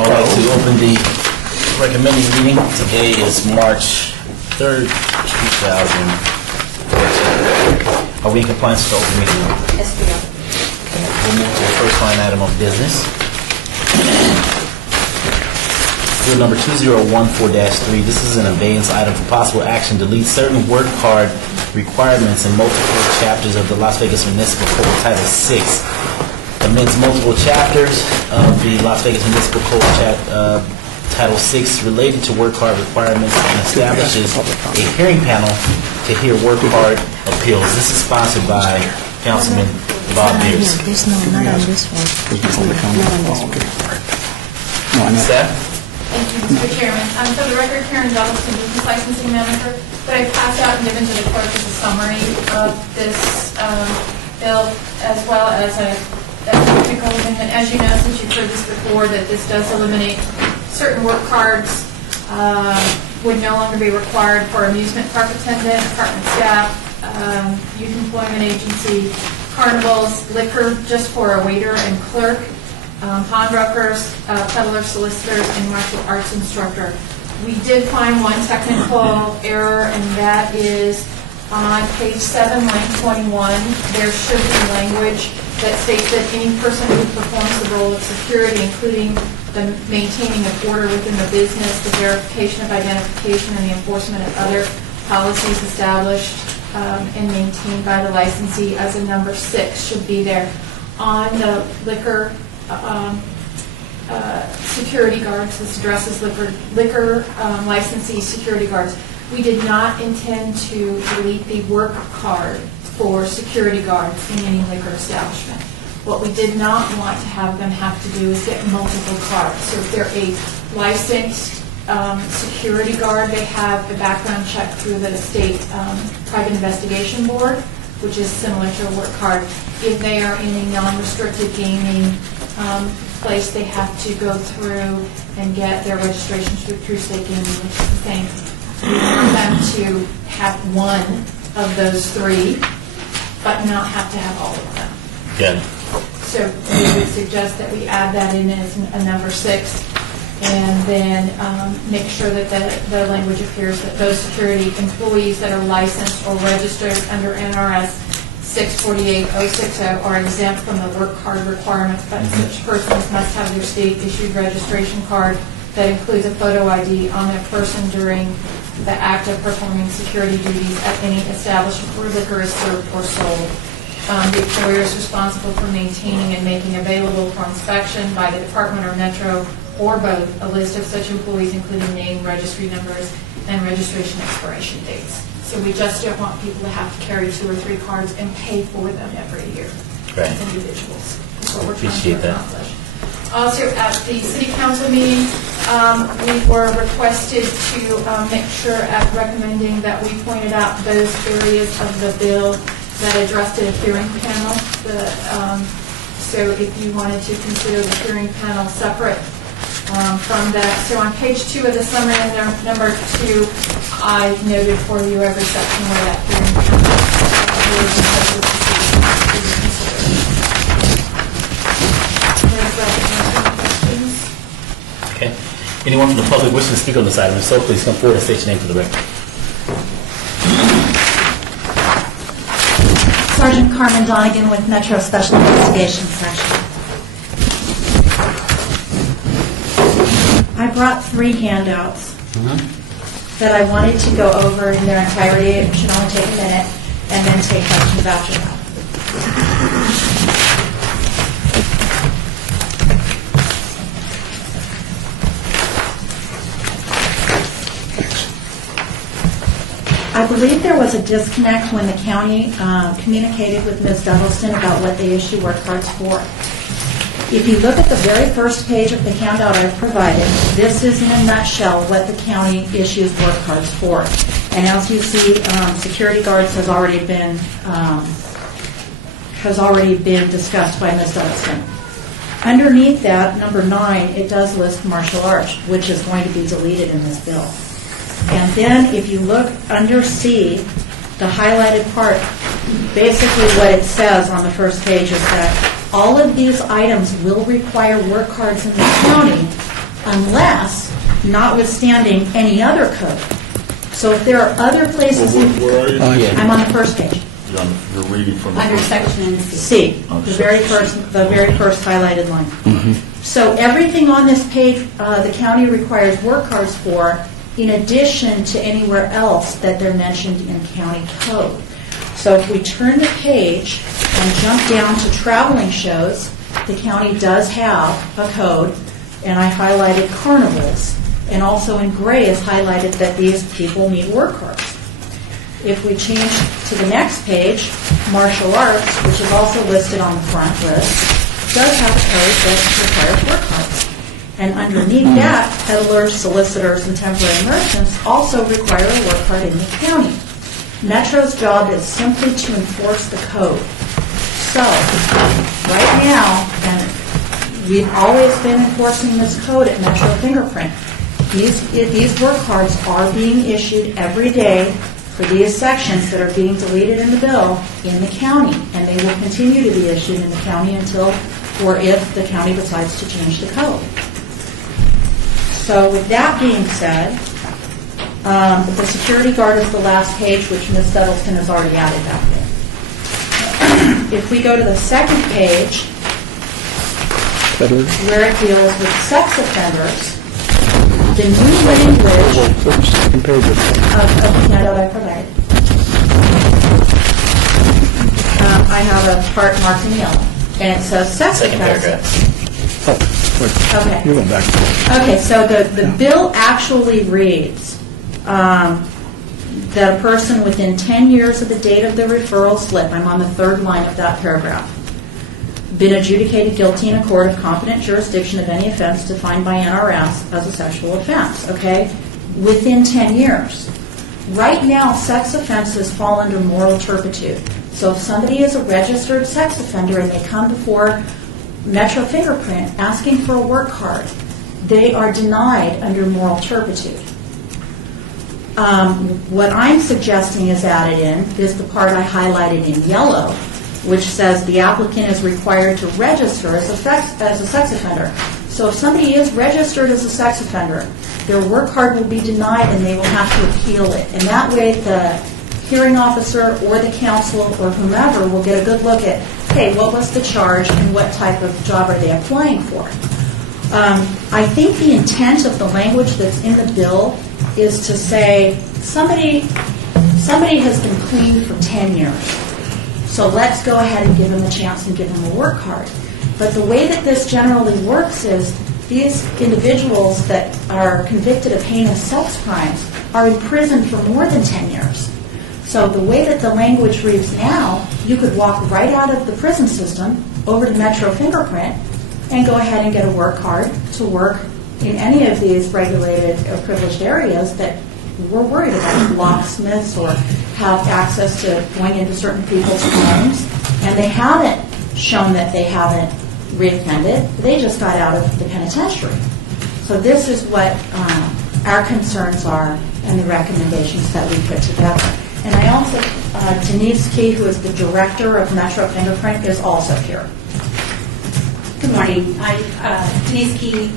I would like to open the recommending meeting. Today is March 3rd, 2014. Are we in compliance with the open meeting law? Yes, we are. We'll move to the first line item of business. Bill number 2014-3. This is an abeyance item for possible action. Delete certain work card requirements in multiple chapters of the Las Vegas Municipal Code Title 6. Amends multiple chapters of the Las Vegas Municipal Code Title 6 related to work card requirements and establishes a hearing panel to hear work card appeals. This is sponsored by Councilman Bob Mears. There's no, not on this one. Staff? Thank you, Mr. Chairman. For the record, Karen Douglaston, business licensing manager, but I passed out and given to the clerk as a summary of this bill, as well as a technical amendment. As you know, since you've heard this before, that this does eliminate certain work cards would no longer be required for amusement park attendant, apartment staff, youth employment agency, carnivals, liquor just for a waiter and clerk, pawnbrokers, peddlers, solicitors, and martial arts instructor. We did find one technical error, and that is on page 7, line 21. There should be language that states that any person who performs the role of security, including the maintaining of order within the business, the verification of identification, and the enforcement of other policies established and maintained by the licensee as a number 6 should be there. On the liquor security guards, this addresses liquor licensee security guards. We did not intend to delete the work card for security guards in any liquor establishment. What we did not want to have them have to do is get multiple cards. So if they're a licensed security guard, they have a background check through the state private investigation board, which is similar to a work card. If they are in a non-restricted gaming place, they have to go through and get their registration through True State Gaming, which is the same. We want them to have one of those 3, but not have to have all of them. Good. So we would suggest that we add that in as a number 6, and then make sure that the language appears that those security employees that are licensed or registered under NRS 648-060 are exempt from the work card requirements, but such persons must have their state-issued registration card that includes a photo ID on their person during the act of performing security duties at any establishment where liquor is served or sold. The employer is responsible for maintaining and making available for inspection by the department or metro or both a list of such employees, including name, registry numbers, and registration expiration dates. So we just don't want people to have to carry 2 or 3 cards and pay for them every year Right. as individuals. That's what we're trying Appreciate to that. accomplish. Also, at the city council meeting, we were requested to make sure at recommending that we pointed out those areas of the bill that addressed a hearing panel. So if you wanted to consider the hearing panel separate from that. So on page 2 of the summary, number 2, I noted for you every section where that hearing panel is questions. Okay. Anyone from the public wishing to speak on this item, if so, please come forward and state your name for the record. Sergeant Carmen Donegan with Metro Special Investigation Section. I brought 3 handouts that I wanted to go over in their entirety. It should only take a minute, and then take questions after that. I believe there was a disconnect when the county communicated with Ms. Douglaston about what they issue work cards for. If you look at the very first page of the handout I've provided, this is in a nutshell what the county issues work cards for. And as you see, security guards has already been discussed by Ms. Douglaston. Underneath that, number 9, it does list martial arts, which is going to be deleted in this bill. And then if you look under C, the highlighted part, basically what it says on the first page is that all of these items will require work cards in the county unless, notwithstanding any other code. So if there are other places, Where are you? Yeah. I'm on the first page. You're reading from the Under first. section C. C, the very first highlighted line. So everything on this page, the county requires work cards for, in addition to anywhere else that they're mentioned in county code. So if we turn the page and jump down to traveling shows, the county does have a code, and I highlighted carnivals, and also in gray is highlighted that these people need work cards. If we change to the next page, martial arts, which is also listed on the front list, does have a code that requires work cards. And underneath that, peddlers, solicitors, and temporary merchants also require a work card in the county. Metro's job is simply to enforce the code. So, right now, and we've always been enforcing this code at Metro Fingerprint, these work cards are being issued every day for these sections that are being deleted in the bill in the county, and they will continue to be issued in the county until or if the county decides to change the code. So with that being said, the security guard is the last page, which Ms. Duddleston has already added that in. If we go to the second page, where it deals with sex offenders, the new language of the handout I provided. I have a part marked in yellow, and it says sex Second offense. paragraph. Okay. You're going back. Okay, so the bill actually reads that a person within 10 years of the date of the referral slip, I'm on the third line of that paragraph, been adjudicated guilty in a court of competent jurisdiction of any offense defined by NRS as a sexual offense, okay? Within 10 years. Right now, sex offenses fall under moral turpitude. So if somebody is a registered sex offender and they come before Metro Fingerprint asking for a work card, they are denied under moral turpitude. What I'm suggesting is added in is the part I highlighted in yellow, which says the applicant is required to register as a sex offender. So if somebody is registered as a sex offender, their work card will be denied and they will have to appeal it. And that way the hearing officer or the counsel or whomever will get a good look at, hey, what was the charge and what type of job are they applying for? I think the intent of the language that's in the bill is to say somebody has been clean for 10 years. So let's go ahead and give them a chance and give them a work card. But the way that this generally works is these individuals that are convicted of heinous sex crimes are in prison for more than 10 years. So the way that the language reads now, you could walk right out of the prison system over to Metro Fingerprint and go ahead and get a work card to work in any of these regulated or privileged areas that we're worried about, locksmiths or have access to going into certain people's homes, and they haven't shown that they haven't reoffended. They just got out of the penitentiary. So this is what our concerns are and the recommendations that we put together. And I also, Denise Key, who is the director of Metro Fingerprint, is also here. Good morning. I'm Denise Key,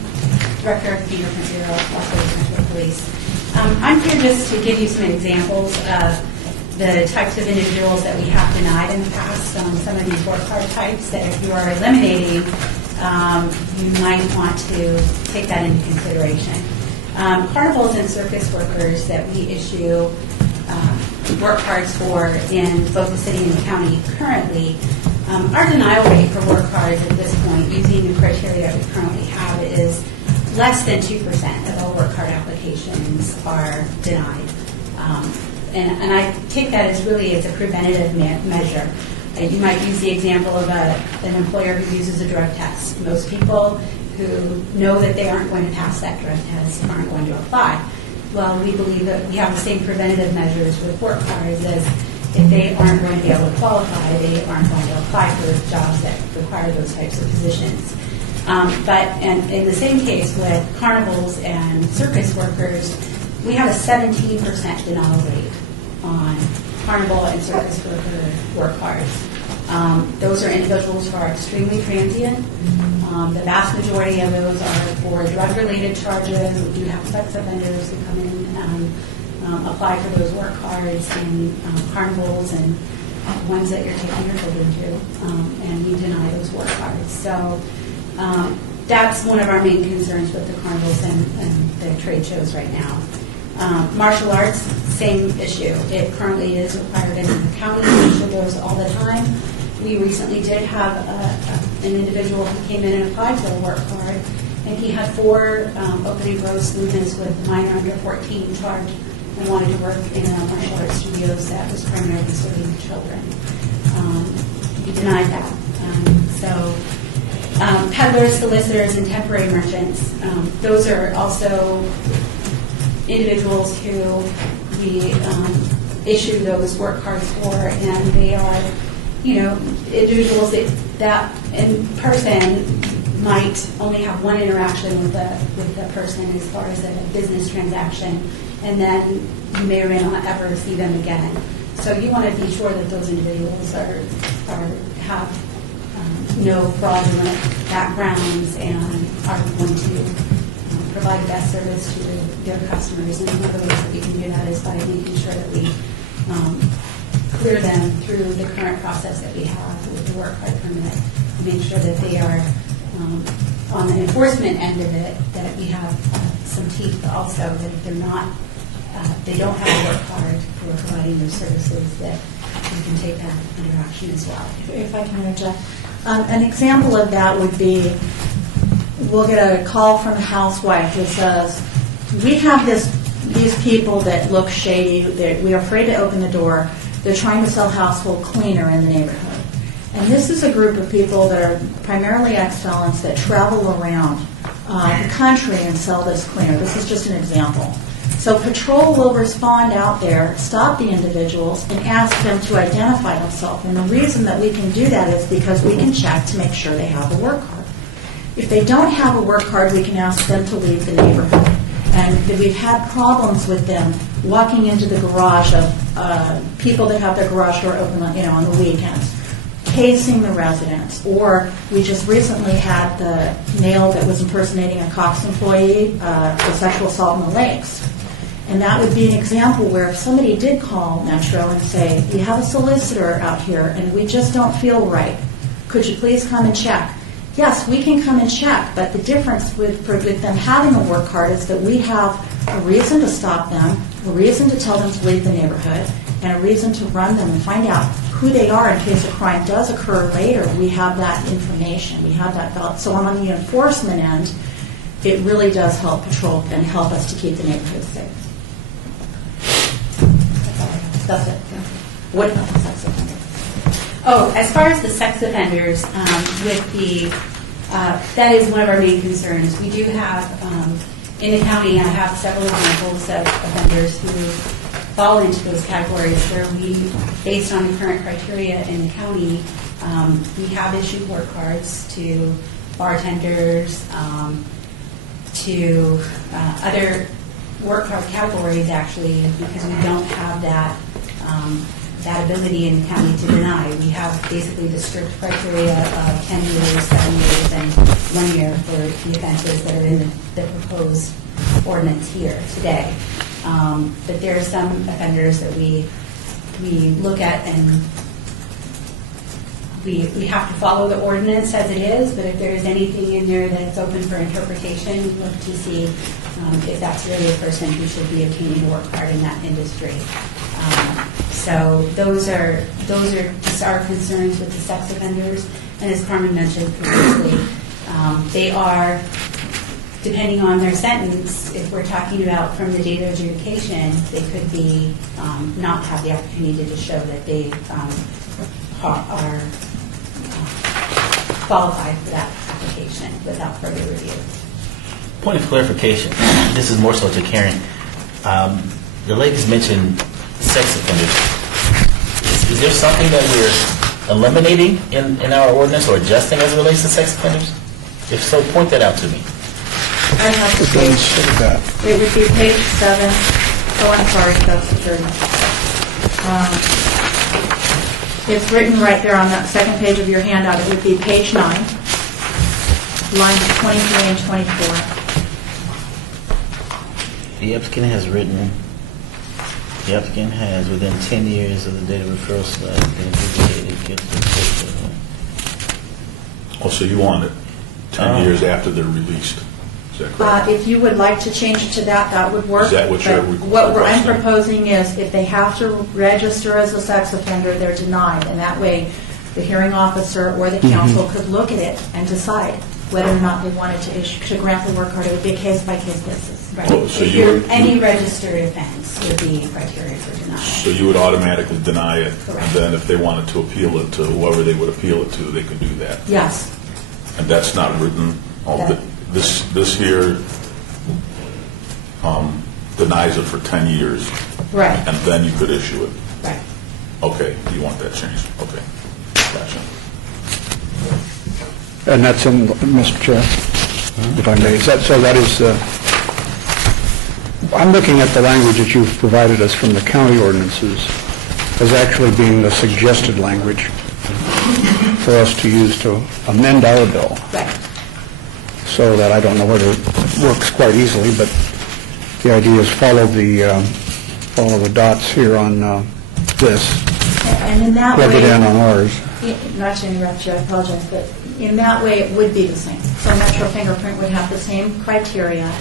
Director of the Fingerprint Bureau, Las Vegas Metro Police. I'm here just to give you some examples of the types of individuals that we have denied in the past, some of these work card types that if you are eliminating, you might want to take that into consideration. Carnivals and circus workers that we issue work cards for in both the city and the county currently, our denial rate for work cards at this point, using the criteria that we currently have, is less than 2% of all work card applications are denied. And I take that as really as a preventative measure. You might use the example of an employer who uses a drug test. Most people who know that they aren't going to pass that drug test aren't going to apply. Well, we believe that we have the same preventative measures with work cards as if they aren't going to be able to qualify, they aren't going to apply for jobs that require those types of positions. But in the same case with carnivals and circus workers, we have a 17% denial rate on carnival and circus worker work cards. Those are individuals who are extremely transient. The vast majority of those are for drug-related charges. We do have sex offenders who come in and apply for those work cards in carnivals and ones that you're taking your children to, and we deny those work cards. So that's one of our main concerns with the carnivals and the trade shows right now. Martial arts, same issue. It currently is required in the county. We show those all the time. We recently did have an individual who came in and applied for a work card, and he had 4 open and gross movements with a minor under 14 charged and wanted to work in martial arts studios that was primarily serving children. We denied that. Peddlers, solicitors, and temporary merchants, those are also individuals who we issue those work cards for, and they are, individuals that in person might only have one interaction with the person as far as a business transaction, and then you may or may not ever see them again. So you want to be sure that those individuals have no fraudulent backgrounds and are going to provide the best service to their customers. And one of the ways that we can do that is by making sure that we clear them through the current process that we have with the work card permit, and make sure that they are on the enforcement end of it, that we have some teeth also, that if they're not, they don't have a work card for providing those services, that we can take that interaction as well. If I can interject. An example of that would be, we'll get a call from a housewife who says, we have these people that look shady, we are afraid to open the door, they're trying to sell household cleaner in the neighborhood. And this is a group of people that are primarily ex-felons that travel around the country and sell this cleaner. This is just an example. So patrol will respond out there, stop the individuals, and ask them to identify themselves. And the reason that we can do that is because we can check to make sure they have a work card. If they don't have a work card, we can ask them to leave the neighborhood. And we've had problems with them walking into the garage of people that have their garage door open on the weekends, casing the residents. Or we just recently had the male that was impersonating a Cox employee for sexual assault in the lakes. And that would be an example where if somebody did call Metro and say, we have a solicitor out here and we just don't feel right, could you please come and check? Yes, we can come and check, but the difference with them having a work card is that we have a reason to stop them, a reason to tell them to leave the neighborhood, and a reason to run them and find out who they are in case a crime does occur later. We have that information. We have that developed. So on the enforcement end, it really does help patrol and help us to keep the neighborhood safe. That's it. What about the sex offenders? Oh, as far as the sex offenders, that is one of our main concerns. We do have, in the county, I have several examples of offenders who fall into those categories where we, based on the current criteria in the county, we have issued work cards to bartenders, to other work card categories, actually, because we don't have that ability in the county to deny. We have basically the strict criteria of 10 years, 7 years, and 1 year for the offenses that are in the proposed ordinance here today. But there are some offenders that we look at, and we have to follow the ordinance as it is, but if there is anything in there that's open for interpretation, we look to see if that's really a person who should be obtaining a work card in that industry. So those are just our concerns with the sex offenders. And as Carmen mentioned previously, they are, depending on their sentence, if we're talking about from the date of adjudication, they could be not have the opportunity to show that they are qualified for that application without further review. Point of clarification. This is more so to Karen. The ladies mentioned sex offenders. Is there something that we're eliminating in our ordinance or adjusting as it relates to sex offenders? If so, point that out to me. I have the page. It would be page 7. Oh, I'm sorry, that's the third one. It's written right there on that second page of your handout. It would be page 9, lines 23 and 24. The applicant has within 10 years of the date of referral slash been adjudicated guilty of Oh, so you want it 10 years after they're released? Is that correct? If you would like to change it to that, that would work. Is that what you're But what I'm requesting? proposing is if they have to register as a sex offender, they're denied. And that way, the hearing officer or the council could look at it and decide whether or not they wanted to grant the work card. It would be a case-by-case basis. Right. Oh, so If you you're- would- Any registered offense would be criteria for denial. So you would automatically deny it? Correct. And then if they wanted to appeal it to whoever they would appeal it to, they could do that? Yes. And that's not written, That- this here denies it for 10 years, Right. and then you could issue it? Right. Okay, you want that changed, okay. Gotcha. And that's in, Mr. Chair, if I may, so that is, I'm looking at the language that you've provided us from the county ordinances as actually being the suggested language for us to use to amend our bill, Right. so that I don't know whether it works quite easily, but the idea is follow the dots here on this, And in that plug it in way, on ours. not to interrupt you, I apologize, but in that way, it would be the same. So Metro Fingerprint would have the same criteria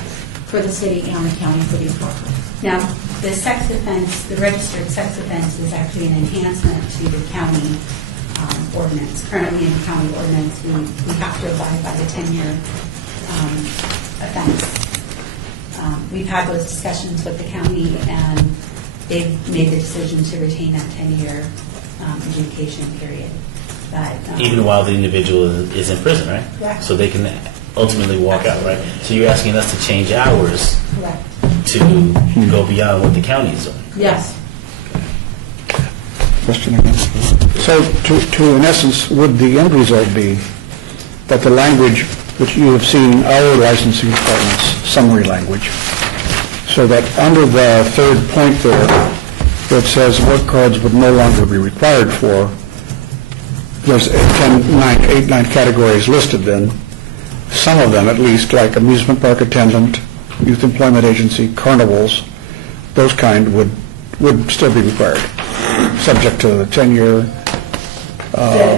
for the city and the county for these workers. Now, the sex offense, the registered sex offense is actually an enhancement to the county ordinance. Currently in the county ordinance, we have to abide by the 10-year offense. We've had those discussions with the county, and they've made the decision to retain that 10-year adjudication period. But, even while the individual is in prison, right? Correct. So they can ultimately walk out, right? So you're asking us to change ours Correct. to go beyond what the county is doing? Yes. Question again. So to, in essence, would the end result be that the language which you have seen our licensing department's summary language, so that under the third point there, where it says work cards would no longer be required for, there's 8, 9 categories listed then, some of them at least, like amusement park attendant, youth employment agency, carnivals, those kind would still be required, subject to the 10-year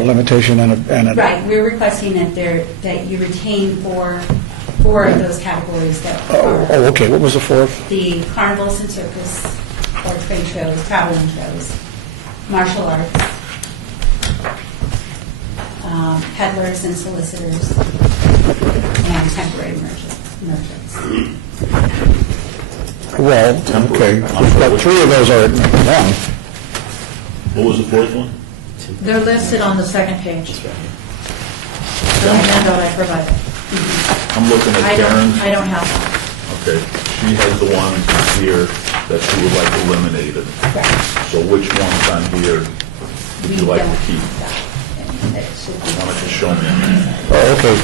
limitation and a... Right, we're requesting that you retain four of those categories that are Oh, okay, what was the fourth? the carnivals and circus, or trade shows, traveling shows, martial arts, peddlers and solicitors, and temporary merchants. Well, okay, but 3 of those are one. What was the fourth one? They're listed on the second page. The handout I provided. I'm looking at Karen's. I don't have that. Okay, she has the one here that she would like eliminated. Correct. So which ones on here would you like to keep? And it should be- Why don't you show me? Oh, okay,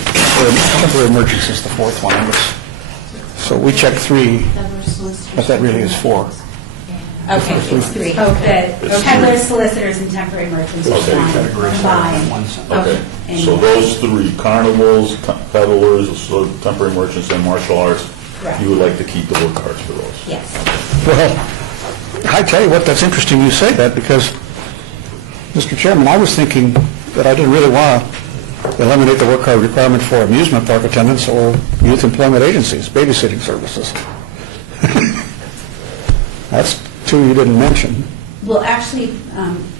temporary merchants is the fourth one, I guess. So we checked 3, but that really is 4. Okay, it's 3. Okay. The peddlers, solicitors, and temporary merchants are Okay. combined. Okay, so those 3, carnivals, peddlers, so temporary merchants, and martial arts, Correct. you would like to keep the work cards for those? Yes. Well, I tell you what, that's interesting you say that, because, Mr. Chairman, I was thinking that I didn't really want to eliminate the work card requirement for amusement park attendants or youth employment agencies, babysitting services. That's 2 you didn't mention. Well, actually,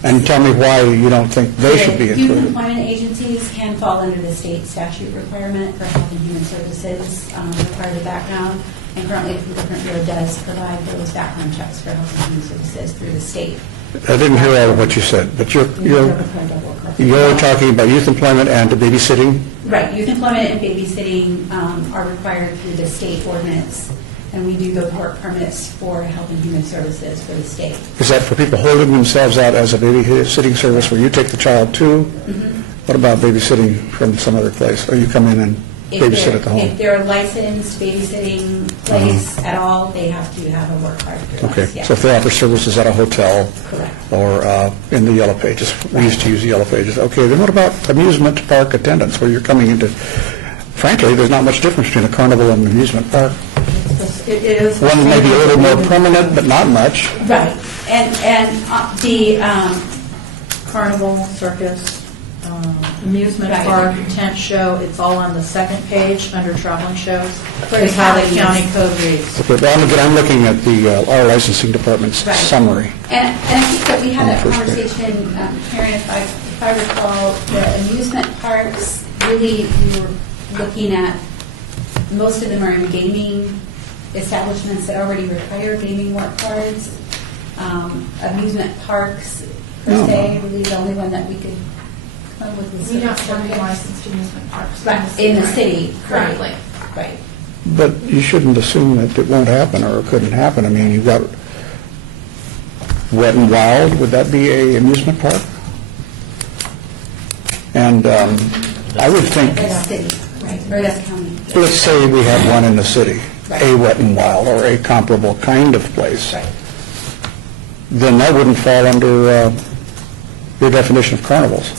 And tell me why you don't think they should be Youth included. employment agencies can fall under the state statute requirement for Health and Human Services, require the background, and currently the Fingerprint Bureau does provide those background checks for Health and Human Services through the state. I didn't hear all of what you said, but you're talking about youth employment and babysitting? Right, youth employment and babysitting are required through the state ordinance, and we do the work permits for Health and Human Services for the state. Is that for people holding themselves out as a babysitting service where you take the child to? What about babysitting from some other place? Or you come in and babysit at the home. If they're a licensed babysitting place at all, they have to have a work card through us. Okay, yes. so if they offer services at a hotel Correct. or in the Yellow Pages, we used to use the Yellow Pages. Okay, then what about amusement park attendants, where you're coming into, frankly, there's not much difference between a carnival and an amusement park. It is. One may be a little more prominent, but not much. Right, and the, Carnival, circus, amusement Right. park, tent show, it's all on the second page under traveling shows. For Is how the counties. county code reads. Okay, but I'm looking at our licensing department's Right. summary. and I think that we had On the that first page. conversation, Karen, if I recall, the amusement parks, really, we were looking at, most of them are in gaming establishments that already require gaming work cards. Amusement parks, per No. se, really the only one that we could come up with was We don't have any circus. licensed amusement parks. Right, in the city. Currently. Right. But you shouldn't assume that it won't happen or it couldn't happen. I mean, you've got Wet and Wild, would that be a amusement park? And I would think, That's city, right, or that's county. let's say we have one in the city, a Right. Wet and Wild or a comparable kind of place, Right. then that wouldn't fall under your definition of carnivals.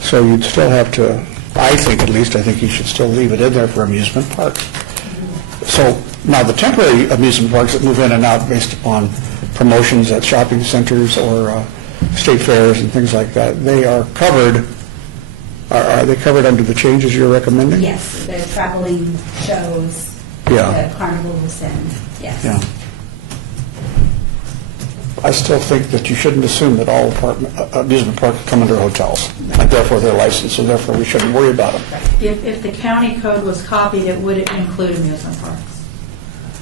So you'd still have to, I think at least, I think you should still leave it in there for amusement parks. So now the temporary amusement parks that move in and out based upon promotions at shopping centers or state fairs and things like that, they are covered, are they covered under the changes you're recommending? Yes, the traveling shows, Yeah. the carnivals, and, yes. Yeah. I still think that you shouldn't assume that all amusement parks come under hotels, and therefore they're licensed, so therefore we shouldn't worry about them. If the county code was copied, it would include amusement parks.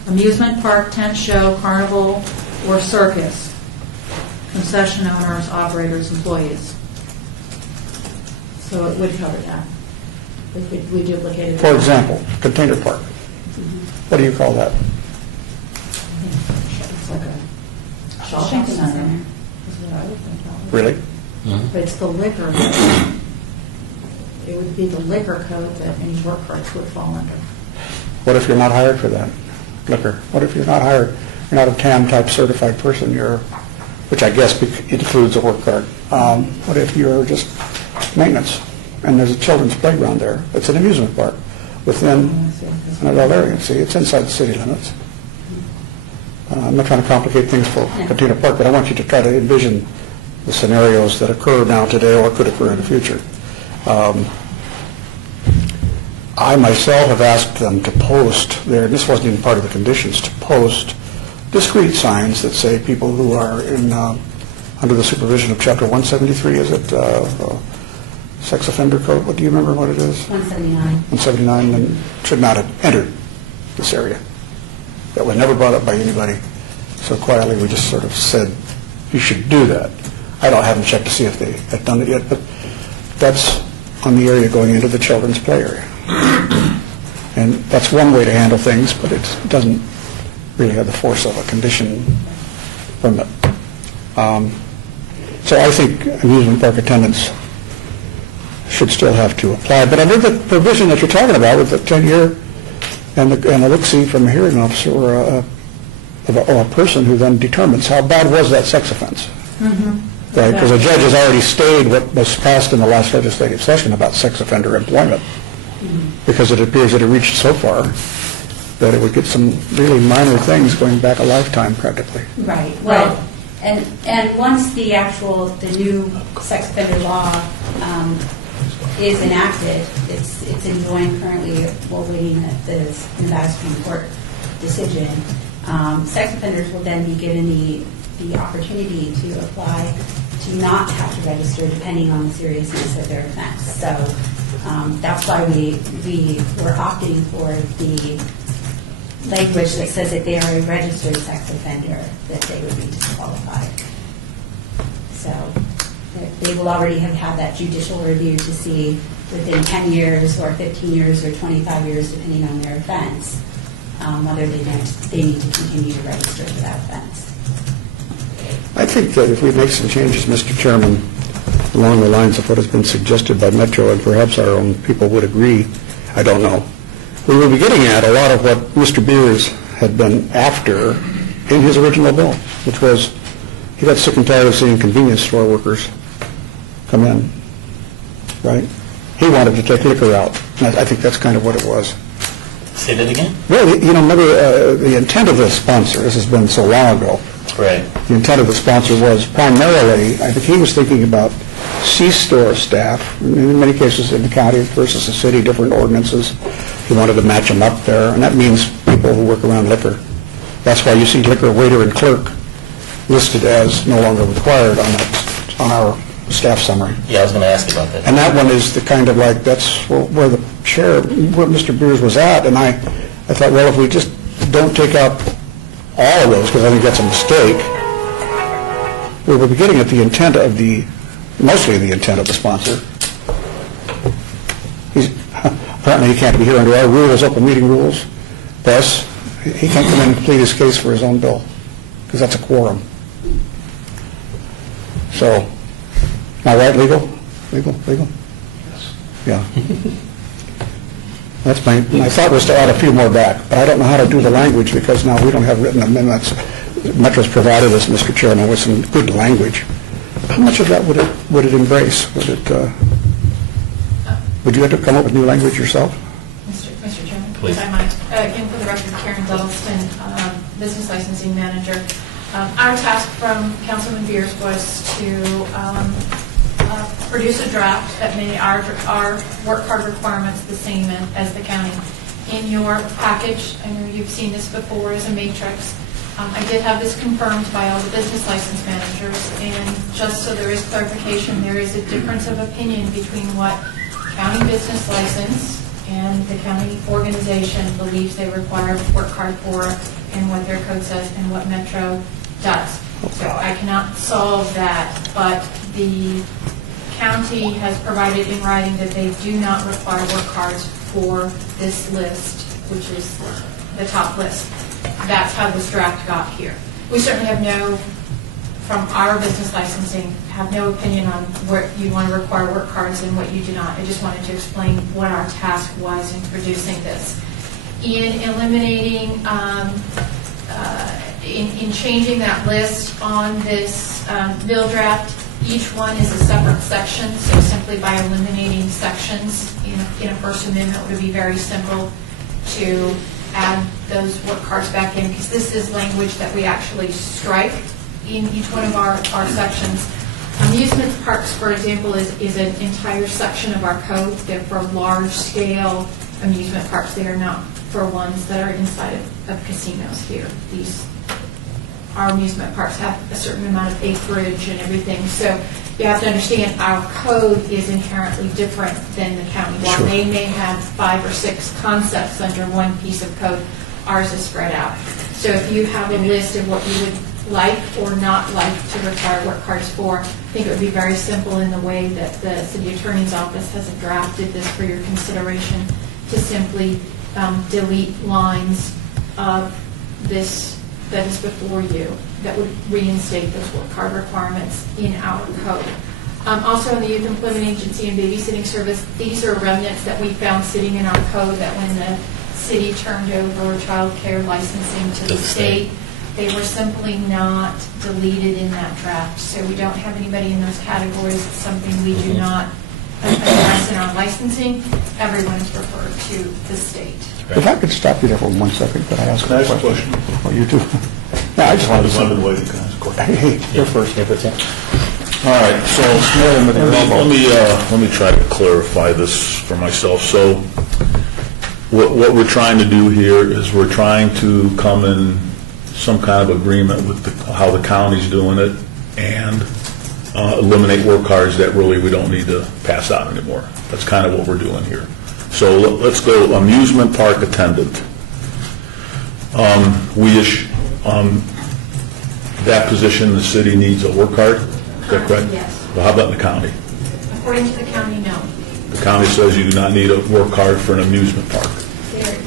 Amusement park, tent show, carnival, or circus, concession owners, operators, employees. So it would cover that. We duplicated it. For example, container park. What do you call that? It's like a shopping center, is what I would think of. Really? But it's the liquor. It would be the liquor code that any work cards would fall under. What if you're not hired for that, liquor? What if you're not hired, you're not a TAM-type certified person, which I guess includes a work card. What if you're just maintenance, and there's a children's playground there? It's an amusement park within an adult area. See, it's inside the city limits. I'm not trying to complicate things for Container Park, but I want you to try to envision the scenarios that occur now today or could occur in the future. I myself have asked them to post there, and this wasn't even part of the conditions, to post discrete signs that say people who are in, under the supervision of Chapter 173, is it, Sex Offender Code? What do you remember what it is? 179. 179, and should not have entered this area. That was never brought up by anybody. So quietly, we just sort of said, you should do that. haven't checked to see if they have done it yet, but that's on the area going into the children's play area. And that's one way to handle things, but it doesn't really have the force of a condition permit. So I think amusement park attendants should still have to apply. But under the provision that you're talking about with the 10-year and a look-see from a hearing officer or a person who then determines how bad was that sex offense. Right, because the judge has already stated what was passed in the last legislative session about sex offender employment, because it appears that it reached so far that it would get some really minor things going back a lifetime practically. Right, well, and once the new sex offender law is enacted, it's enjoined currently, we're waiting at the Nevada Supreme Court decision. Sex offenders will then be given the opportunity to apply to not have to register depending on the seriousness of their offense. So that's why we were opting for the language that says that they are a registered sex offender, that they would be disqualified. So they will already have had that judicial review to see within 10 years or 15 years or 25 years, depending on their offense, whether they need to continue to register for that offense. I think that if we make some changes, Mr. Chairman, along the lines of what has been suggested by Metro, and perhaps our own people would agree, I don't know. We will be getting at a lot of what Mr. Beers had been after in his original bill, which was, he got sick and tired of seeing convenience store workers come in, right? He wanted to take liquor out, and I think that's kind of what it was. Say that again? Well, remember the intent of the sponsor, this has been so long ago, Right. the intent of the sponsor was primarily, I think he was thinking about C-store staff, in many cases in the county versus the city, different ordinances. He wanted to match them up there, and that means people who work around liquor. That's why you see liquor waiter and clerk listed as no longer required on our staff summary. Yeah, I was going to ask you about that. And that one is the kind of like, that's where the chair, where Mr. Beers was at, and I thought, well, if we just don't take out all of those, because I think that's a mistake, we will be getting at the intent of mostly the intent of the sponsor. Apparently he can't be here under our rules, open meeting rules, thus, he can't come in and plead his case for his own bill, because that's a quorum. So, am I right, legal? Legal? Yes. Yeah. That's my thought was to add a few more back, but I don't know how to do the language because now we don't have written amendments. Metro's provided us, Mr. Chairman, with some good language. How much of that would it embrace? Would you have to come up with new language yourself? Mr. Chairman? Please. If I might. Again, for the record, Karen Duddleston, Business Licensing Manager. Our task from Councilman Beers was to produce a draft that made our work card requirements the same as the county. In your package, I know you've seen this before as a matrix, I did have this confirmed by all the business license managers, and just so there is clarification, there is a difference of opinion between what county business license and the county organization believes they require work card for, and what their code says, and what Metro does. So I cannot solve that, but the county has provided in writing that they do not require work cards for this list, which is the top list. That's how this draft got here. We certainly have from our business licensing, have no opinion on what you want to require work cards and what you do not. I just wanted to explain what our task was in producing this. In eliminating, in changing that list on this bill draft, each one is a separate section, so simply by eliminating sections in a First Amendment, it would be very simple to add those work cards back in, because this is language that we actually strike in each one of our sections. Amusement parks, for example, is an entire section of our code. They're for large-scale amusement parks. They are not for ones that are inside of casinos here. Our amusement parks have a certain amount of acreage and everything. So you have to understand our code is inherently different than the county. While Sure. they may have 5 or 6 concepts under one piece of code, ours is spread out. So if you have a list of what you would like or not like to require work cards for, I think it would be very simple in the way that the city attorney's office has drafted this for your consideration, to simply delete lines of this that is before you that would reinstate those work card requirements in our code. Also, in the Youth Employment Agency and Babysitting Service, these are remnants that we found sitting in our code that when the city turned over child care licensing to the state, they were simply not deleted in that draft. So we don't have anybody in those categories. It's something we do not address in our licensing. Everyone is referred to the state. If I could stop you there for 1 second, could I ask Can I a ask a question? question? Oh, you too. Yeah, I just wanted to I've say, been waiting. Can I ask a question? hey, you're first. All right, so let me try to clarify this for myself. So what we're trying to do here is we're trying to come in some kind of agreement with how the county's doing it and eliminate work cards that really we don't need to pass out anymore. That's kind of what we're doing here. So let's go amusement park attendant. That position, the city needs a work card, is that correct? Yes. Well, how about in the county? According to the county, no. The county says you do not need a work card for an amusement park. There-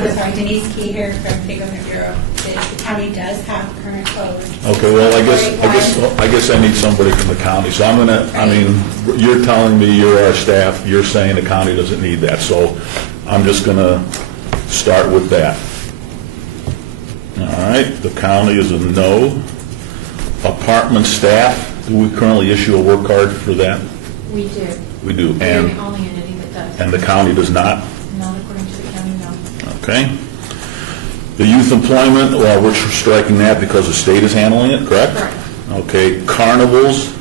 I'm sorry, Denise Key here from Fingerprint Bureau. The county does have current code. Okay, well, I guess I need somebody from the county, so you're telling me, you're our staff, you're saying the county doesn't need that, so I'm just gonna start with that. All right, the county is a no. Apartment staff, do we currently issue a work card for that? We do. We do, We're the and only entity that does. the county does not? Not according to the county, no. Okay. The youth employment, well, we're striking that because the state is handling it, correct? Correct. Okay, carnivals,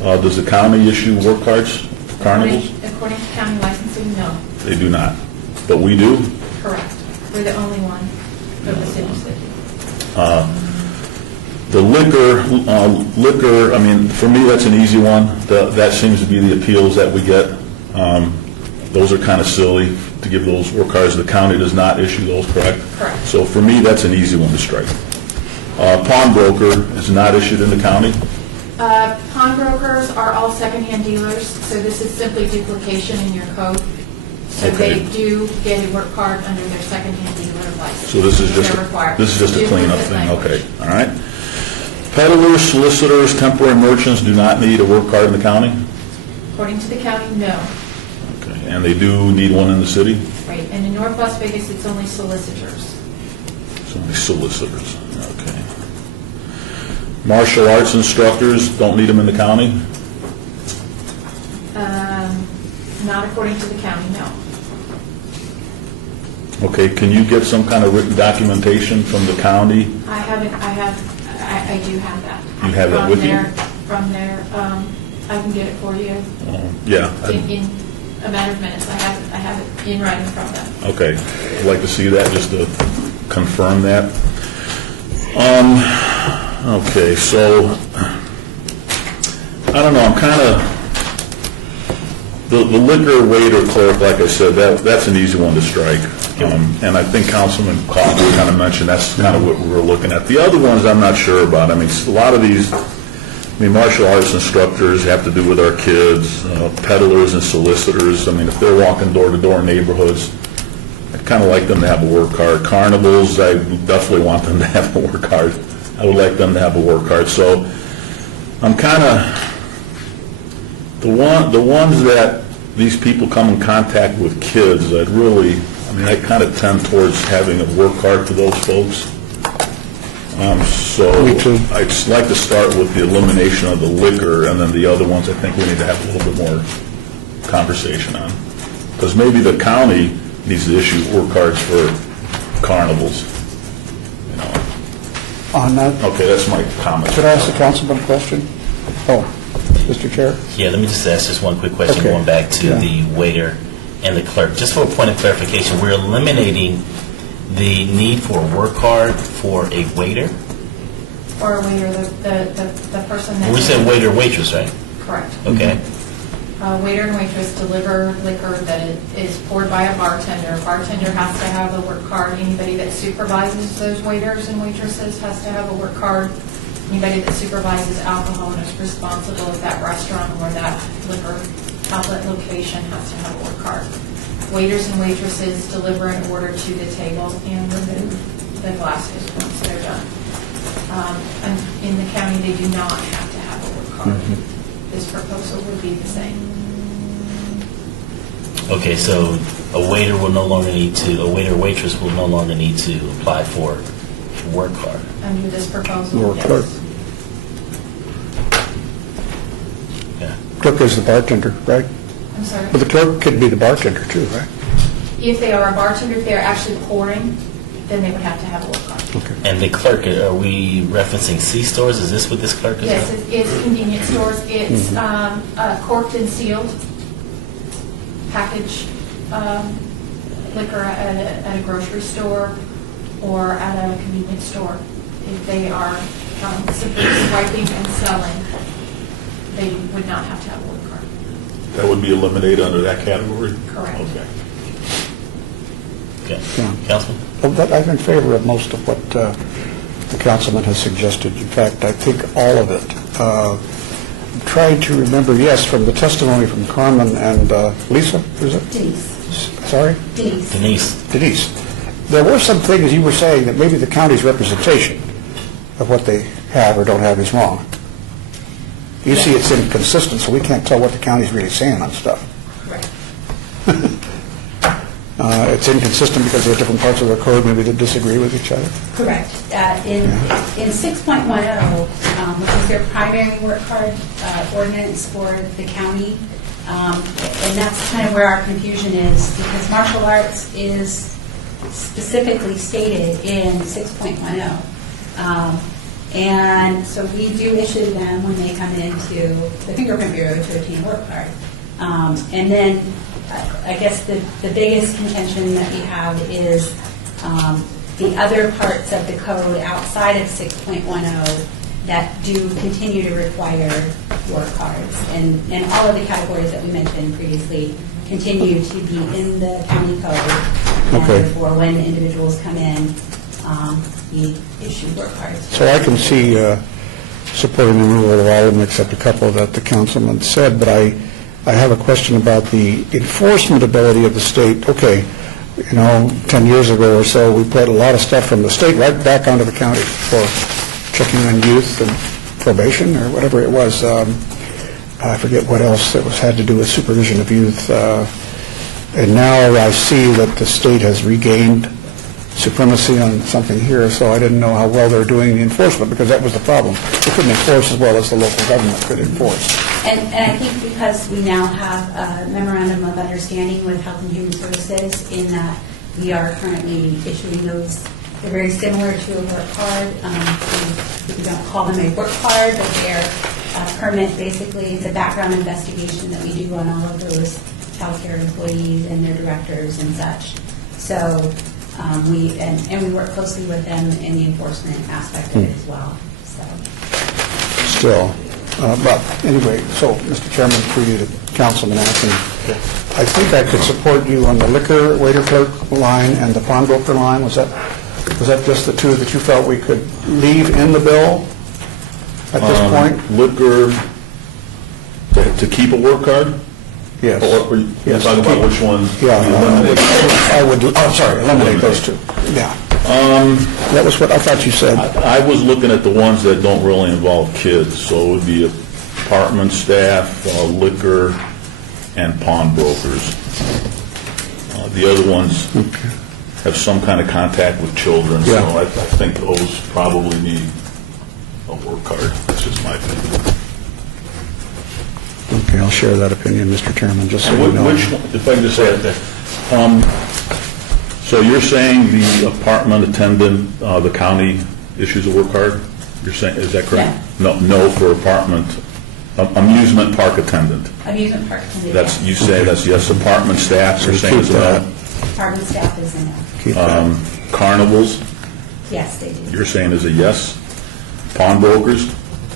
does the county issue work cards for carnivals? According to county licensing, no. They do not, but we do? Correct. We're the only one of the cities that do. The liquor, for me, that's an easy one. That seems to be the appeals that we get. Those are kind of silly to give those work cards. The county does not issue those, correct? Correct. So for me, that's an easy one to strike. Pawnbroker is not issued in the county? Pawnbrokers are all secondhand dealers, so this is simply duplication in your code. So Okay. they do get a work card under their secondhand dealer license. So this is just They're required. a cleanup Duplicate thing, language. okay, all right. Peddlers, solicitors, temporary merchants do not need a work card in the county? According to the county, no. Okay, and they do need one in the city? Right, and in North Las Vegas, it's only solicitors. It's only solicitors, okay. Martial arts instructors, don't need them in the county? Not according to the county, no. Okay, can you get some kind of written documentation from the county? I do have that. You have that with you? From there, I can get it for you Yeah, in a matter of minutes. I have it in writing from them. okay. I'd like to see that, just to confirm that. Okay, so, I don't know, I'm kind of, the liquor waiter clerk, like I said, that's an easy one to strike. And I think Councilman Kaufman kind of mentioned that's kind of what we were looking at. The other ones I'm not sure about. A lot of these, martial arts instructors have to do with our kids, peddlers and solicitors. If they're walking door to door in neighborhoods, I'd kind of like them to have a work card. Carnivals, I definitely want them to have a work card. I would like them to have a work card. So I'm kind of, the ones that these people come in contact with kids, I kind of tend towards having a work card for those folks. So Me too. I'd just like to start with the elimination of the liquor, and then the other ones I think we need to have a little bit more conversation on. Because maybe the county needs to issue work cards for carnivals. On that, Okay, that's my comment. could I ask the councilman a question? Oh, Mr. Chair? Yeah, let me just ask just one quick question, Okay. going back to Yeah. the waiter and the clerk. Just for a point of clarification, we're eliminating the need for a work card for a waiter? Or a waiter, the person that... We said waiter, waitress, right? Correct. Okay. Waiter and waitress deliver liquor that is poured by a bartender. Bartender has to have a work card. Anybody that supervises those waiters and waitresses has to have a work card. Anybody that supervises alcohol and is responsible at that restaurant or that liquor outlet location has to have a work card. Waiters and waitresses deliver an order to the table and remove the glasses once they're done. And in the county, they do not have to have a work card. This proposal would be the same. Okay, so a waiter or waitress will no longer need to apply for a work card. Under this proposal, Or yes. clerk. Yeah. Clerk is the bartender, right? I'm sorry. But the clerk could be the bartender too, right? If they are a bartender, if they're actually pouring, then they would have to have a work card. Okay. And the clerk, are we referencing C-stores? Is this what this clerk is? Yes, it's convenience stores. It's corked and sealed packaged liquor at a grocery store or at a convenience store. If they are simply swiping and selling, they would not have to have a work card. That would be eliminated under that category? Correct. Okay. Okay. Yeah. Councilman? Well, I'm in favor of most of what the councilman has suggested. In fact, I think all of it. I'm trying to remember, yes, from the testimony from Carmen and Lisa, is it? Denise. Sorry? Denise. Denise? Denise. there were some things you were saying that maybe the county's representation of what they have or don't have is wrong. You see it's inconsistent, so we can't tell what the county's really saying on stuff. Right. It's inconsistent because there are different parts of the code maybe that disagree with each other. Correct. In 6.10, which is their primary work card ordinance for the county, and that's kind of where our confusion is, because martial arts is specifically stated in 6.10. And so we do issue them when they come into the Fingerprint Bureau to obtain a work card. And then I guess the biggest contention that we have is the other parts of the code outside of 6.10 that do continue to require work cards. And all of the categories that we mentioned previously continue to be in the county code. Okay. And therefore, when individuals come in, we issue work cards. So I can see supporting the removal of all of them except a couple that the councilman said, but I have a question about the enforcement ability of the state. Okay, 10 years ago or so, we put a lot of stuff from the state right back onto the county for checking on youth and probation or whatever it was. I forget what else that had to do with supervision of youth. And now I see that the state has regained supremacy on something here, so I didn't know how well they're doing the enforcement, because that was the problem. They couldn't enforce as well as the local government could enforce. And I think because we now have a memorandum of understanding with Health and Human Services in that we are currently issuing those. They're very similar to a work card. We don't call them a work card, but they're permanent. Basically, it's a background investigation that we do on all of those child care employees and their directors and such. So we work closely with them in the enforcement aspect of it as well. So. Still. But anyway, so, Mr. Chairman, through you to Councilman Atkin, I think I could support you on the liquor waiter clerk line and the pawnbroker line. Was that just the two that you felt we could leave in the bill at this point? Liquor, to keep a work card? Yes. Or you Yes, talking about keep- which one? Yeah, you eliminate? eliminate those two. Yeah. That was what I thought you said. I was looking at the ones that don't really involve kids, so it would be apartment staff, liquor, and pawnbrokers. The other ones have some kind of contact with children, so Yeah. I think those probably need a work card. That's just my opinion. Okay, I'll share that opinion, Mr. Chairman, just so you know. Which, if I can just say it there. So you're saying the apartment attendant, the county issues a work card? You're saying, is that correct? No for apartment, amusement park attendant. Amusement park attendant. That's, you say that's yes, apartment staff, you're saying is Keep that. no? Department staff is in there. Keep that. Carnivals, Yes, they do. you're saying is a yes? Pawnbrokers?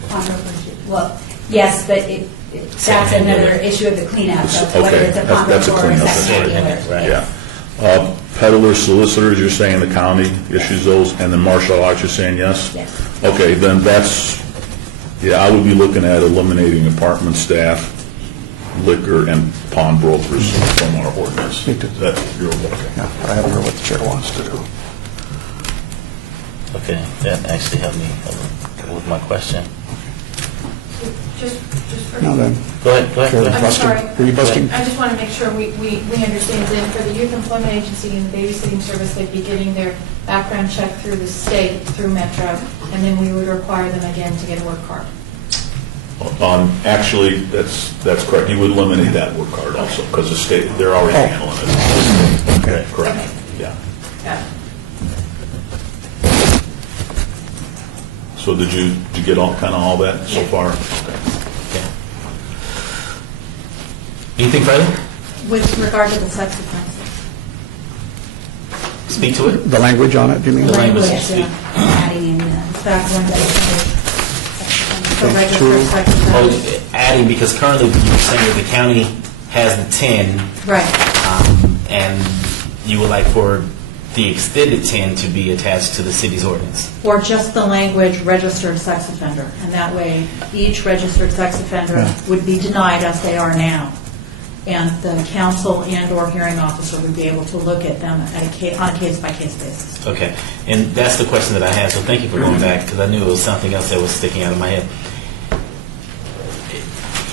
Pawnbrokers, well, yes, but that's another issue of the cleanup, of whether Okay, it's a that's a pawnbroker or a cleanup, that's secondary right. dealer. Right. Yeah. Peddlers, solicitors, you're saying the county issues those, and then martial arts, you're saying yes? Yes. Okay, then that's, yeah, I would be looking at eliminating apartment staff, liquor, and pawnbrokers from our ordinance. Me too. That, you're okay. Yeah, I haven't heard what the chair wants to do. Okay, that actually helped me with my question. Just for... Now then, Go ahead. Sure. I'm Busting. sorry. Were you busting? I just want to make sure we understand that for the Youth Employment Agency and the babysitting service, they'd be getting their background check through the state, through Metro, and then we would require them again to get a work card. Actually, that's correct. You would eliminate that work card also, because the state, they're already handling it. Okay. Correct, yeah. Yeah. So did you get all that so far? Okay. Anything further? With regard to the sex offenses. Speak to it. The language on it, do you mean? The language. Adding in Back when they for Okay, registered two. sex offenders. Oh, adding, because currently you're saying that the county has the 10, Right. and you would like for the extended 10 to be attached to the city's ordinance. Or just the language registered sex offender. And that way, each registered sex offender would be denied as they are now. and the counsel and/or hearing officer would be able to look at them on a case-by-case basis. Okay, and that's the question that I had, so thank you for going back, because I knew it was something else that was sticking out of my head.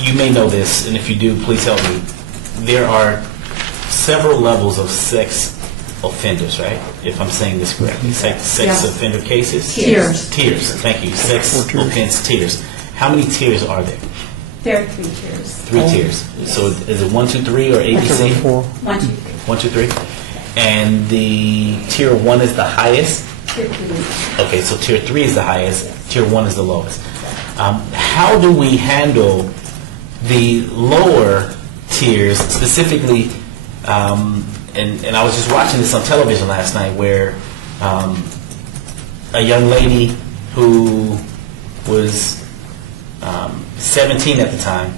You may know this, and if you do, please help me. There are several levels of sex offenders, right? If I'm saying this correctly, sex Yes. offender cases? Tiers. Tiers, thank you, sex Four tiers. offense tiers. How many tiers are there? There are 3 tiers. 3 tiers. So is it 1, 2, 3, or ABC? 4. 1, 2, 3. 1, 2, 3. And the tier 1 is the highest? Tier 3. Okay, so tier 3 is the highest, tier 1 is the lowest. How do we handle the lower tiers, specifically, and I was just watching this on television last night, where a young lady who was 17 at the time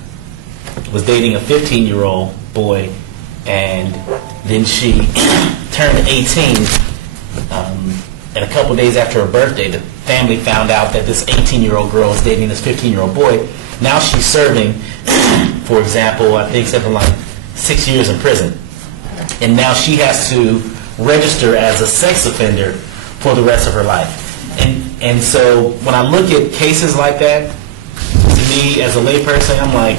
was dating a 15-year-old boy, and then she turned 18, and a couple days after her birthday, the family found out that this 18-year-old girl was dating this 15-year-old boy. Now she's serving, for example, I think something like 6 years in prison. And now she has to register as a sex offender for the rest of her life. And so when I look at cases like that, to me as a layperson, I'm like,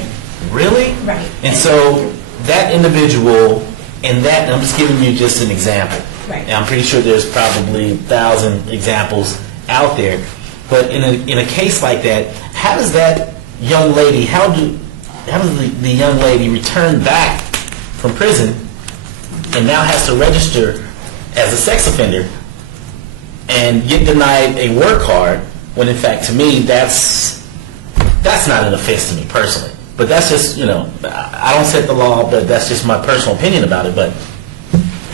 really? Right. And so that individual, and I'm just giving you just an example. Right. And I'm pretty sure there's probably 1,000 examples out there. But in a case like that, how does that young lady, how does the young lady return back from prison and now has to register as a sex offender and get denied a work card, when in fact, to me, that's not an offense to me personally. But that's just, I don't set the law, but that's just my personal opinion about it. But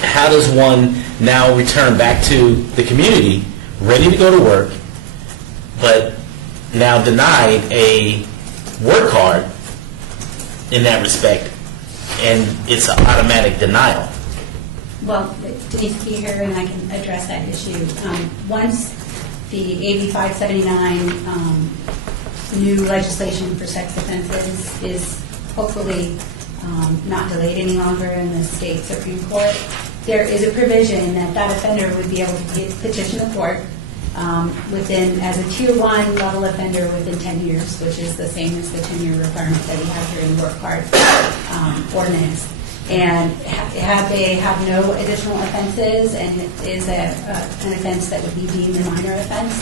how does one now return back to the community, ready to go to work, but now denied a work card in that respect, and it's an automatic denial? Well, Denise be here and I can address that issue. Once the AB 579 new legislation for sex offenses is hopefully not delayed any longer in the state Supreme Court, there is a provision that offender would be able to petition the court within, as a Tier 1 level offender within 10 years, which is the same as the 10-year requirement that we have here in the work card ordinance. And have they have no additional offenses, and it is an offense that would be deemed a minor offense,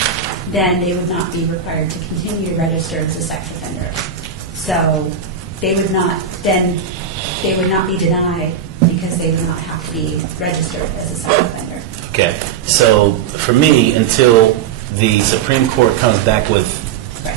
then they would not be required to continue to register as a sex offender. So they would not be denied because they would not have to be registered as a sex offender. Okay, so for me, until the Supreme Court comes back with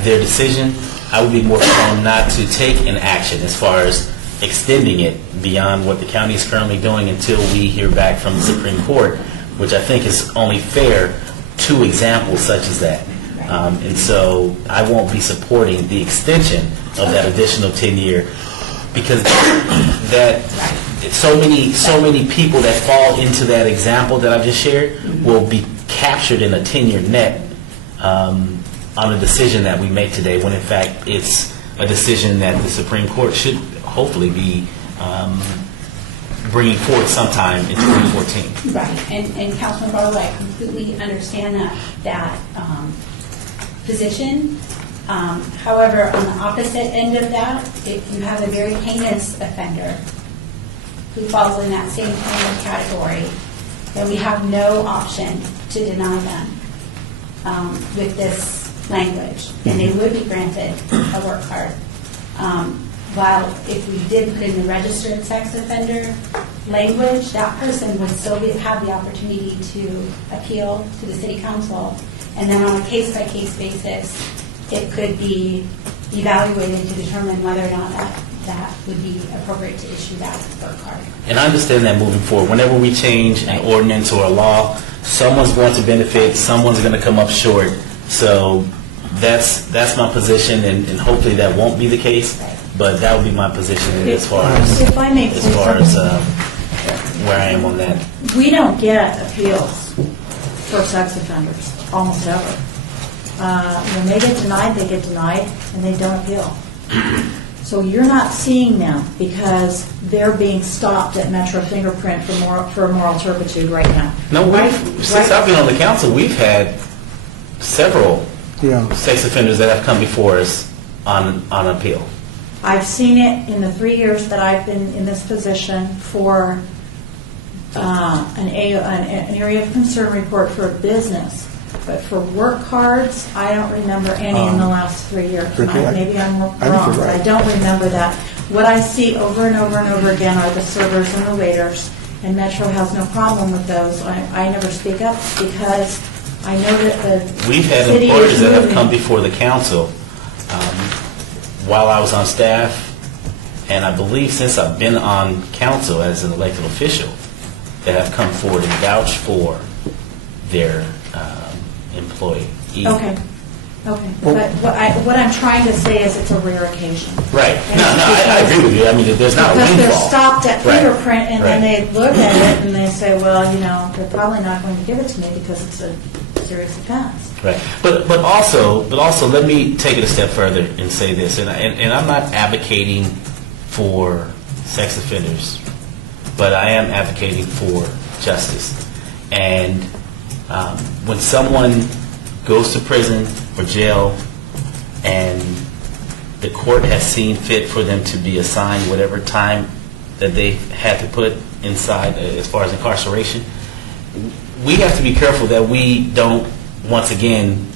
their decision, I would be more prone not to take an action as far as extending it beyond what the county is currently doing until we hear back from the Supreme Court, which I think is only fair to examples such as that. And so I won't be supporting the extension of that additional 10-year, because that so many people that fall into that example that I've just shared will be captured in a 10-year net on a decision that we make today, when in fact it's a decision that the Supreme Court should hopefully be bringing forth sometime in 2014. Right, and Councilman Barlow, I completely understand that position. However, on the opposite end of that, if you have a very heinous offender who falls in that same kind of category, then we have no option to deny them with this language, and they would be granted a work card. While if we did put in the registered sex offender language, that person would still have the opportunity to appeal to the city council, and then on a case-by-case basis, it could be evaluated to determine whether or not that would be appropriate to issue that work card. And I understand that moving forward, whenever we change an ordinance or a law, someone's going to benefit, someone's going to come up short. So that's my position, and hopefully that won't be the case. But that would be my position as far as If I may say where I am on that. We don't get appeals for sex offenders, almost ever. When they get denied, and they don't appeal. So you're not seeing them because they're being stopped at Metro Fingerprint for moral turpitude right now. No, Right? since I've been on the council, we've had several Yeah. sex offenders that have come before us on appeal. I've seen it in the 3 years that I've been in this position for an area of concern report for a business. But for work cards, I don't remember any in the last 3 years. Ricky, Maybe I'm I think you're wrong, but I right. don't remember that. What I see over and over and over again are the servers and the waiters, and Metro has no problem with those. I never speak up because I know that the We've had city employers is that have moving. come before the council while I was on staff, and I believe since I've been on council as an elected official, that have come forward and vouched for their employee. Okay, okay. But what I'm trying to say is it's a rare occasion. Right. And No, I agree with you. I mean, there's not a Because windfall. they're stopped at Right. fingerprint, and then Right. they look at it and they say, well, they're probably not going to give it to me because it's a serious offense. Right, but also, let me take it a step further and say this, and I'm not advocating for sex offenders, but I am advocating for justice. And when someone goes to prison or jail, and the court has seen fit for them to be assigned whatever time that they had to put inside as far as incarceration, we have to be careful that we don't once again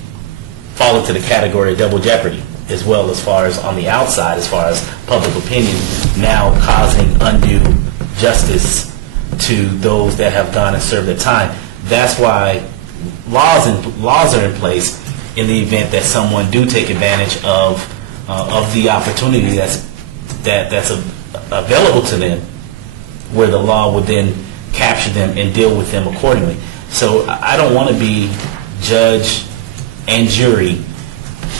fall into the category of double jeopardy, as well as far as on the outside, as far as public opinion, now causing undue justice to those that have gone and served their time. That's why laws are in place in the event that someone do take advantage of the opportunity that's available to them, where the law would then capture them and deal with them accordingly. So I don't want to be judge and jury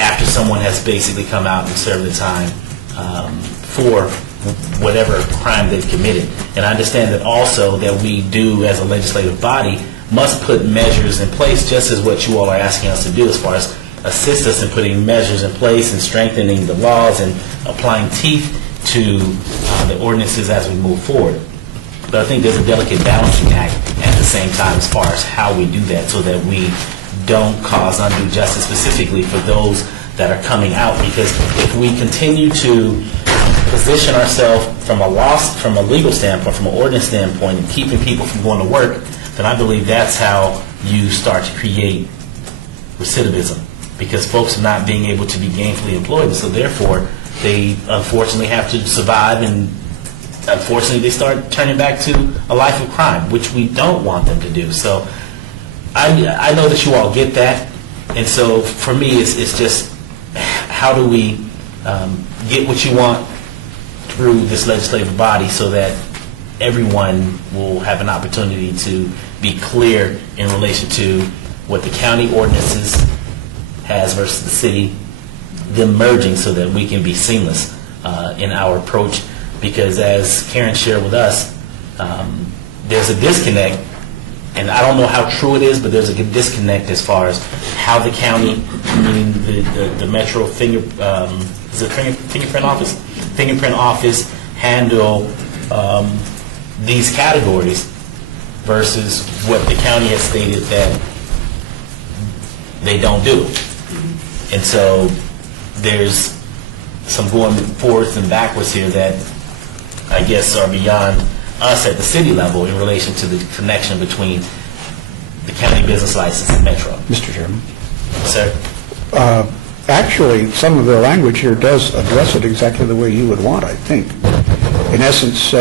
after someone has basically come out and served the time for whatever crime they've committed. And I understand that also that we do, as a legislative body, must put measures in place, just as what you all are asking us to do, as far as assist us in putting measures in place and strengthening the laws and applying teeth to the ordinances as we move forward. But I think there's a delicate balancing act at the same time as far as how we do that, so that we don't cause undue justice specifically for those that are coming out. Because if we continue to position ourselves from a legal standpoint, from an ordinance standpoint, and keeping people from going to work, then I believe that's how you start to create recidivism, because folks are not being able to be gainfully employed, and so therefore they unfortunately have to survive, and unfortunately they start turning back to a life of crime, which we don't want them to do. So I know that you all get that, and so for me it's just how do we get what you want through this legislative body so that everyone will have an opportunity to be clear in relation to what the county ordinances has versus the city, them merging so that we can be seamless in our approach. Because as Karen shared with us, there's a disconnect, and I don't know how true it is, but there's a disconnect as far as how the county, meaning the Metro fingerprint office handle these categories versus what the county has stated that they don't do. And so there's some going forth and backwards here that I guess are beyond us at the city level in relation to the connection between the county business license and Metro. Mr. Chairman. Sir? Actually, some of the language here does address it exactly the way you would want, I think. In essence,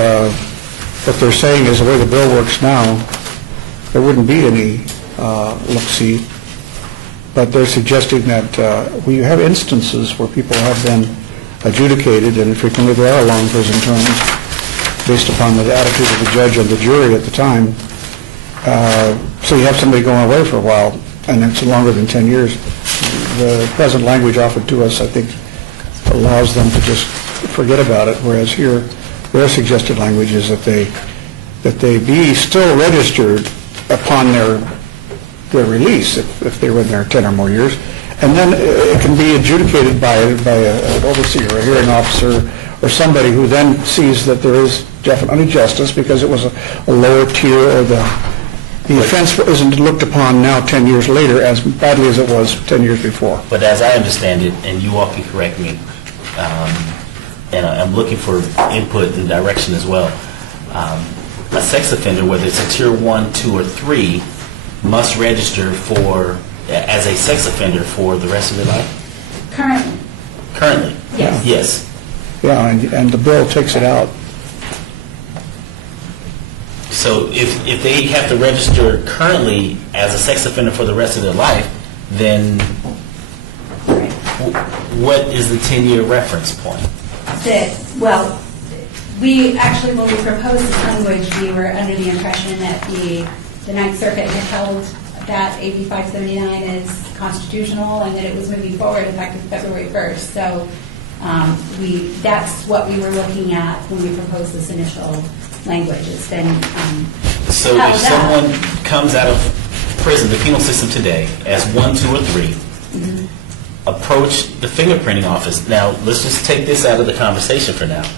what they're saying is the way the bill works now, there wouldn't be any look-see, but they're suggesting that we have instances where people have been adjudicated, and frequently there are long prison terms based upon the attitude of the judge and the jury at the time. So you have somebody going away for a while, and it's longer than 10 years. The present language offered to us, I think, allows them to just forget about it, whereas here, their suggested language is that they be still registered upon their release, if they were in there 10 or more years, And then it can be adjudicated by an overseer, a hearing officer, or somebody who then sees that there is definitely justice because it was a lower tier, or the offense isn't looked upon now 10 years later as badly as it was 10 years before. But as I understand it, and you all can correct me, and I'm looking for input and direction as well, a sex offender, whether it's a tier 1, 2, or 3, must register as a sex offender for the rest of their life? Currently, Currently? Yes. Yes. Yeah, and the bill takes it out. So if they have to register currently as a sex offender for the rest of their life, then what is the 10-year reference point? well, we actually, when we proposed this language, we were under the impression that the Ninth Circuit had held that AB 579 is constitutional and that it was moving forward effective February 1st. So that's what we were looking at when we proposed this initial language. It's been So held if up. someone comes out of prison, the penal system today, as 1, 2, or 3, approach the fingerprinting office. Now, let's just take this out of the conversation for now.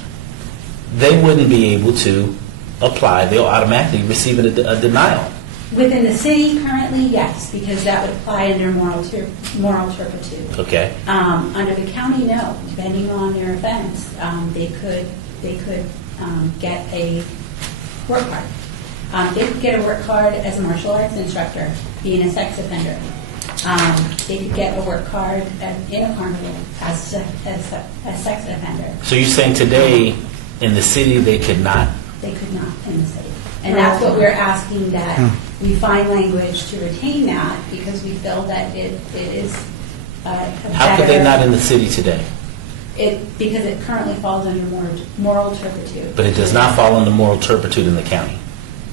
They wouldn't be able to apply. They'll automatically receive a denial. Within the city currently, yes, because that would apply under moral turpitude. Okay? Under the county, no. Depending on their offense, they could get a work card. They could get a work card as a martial arts instructor, being a sex offender. They could get a work card in a carnival as a sex offender. So you're saying today in the city they could not? They could not in the city. And that's what we're asking, that we find language to retain that, because we feel that it is a How could they not in the city today? Because it currently falls under moral turpitude. But it does not fall under moral turpitude in the county.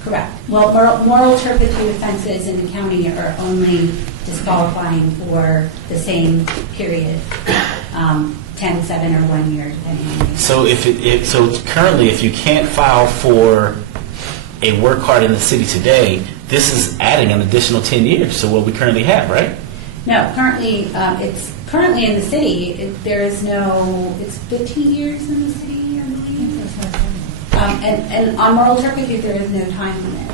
Correct. Well, moral turpitude offenses in the county are only disqualifying for the same period, 10, 7, or 1 year, depending on the... So currently, if you can't file for a work card in the city today, this is adding an additional 10 years to what we currently have, right? No, currently, it's currently in the city. There is no, it's 15 years in the city, I believe. And on moral turpitude, there is no time limit.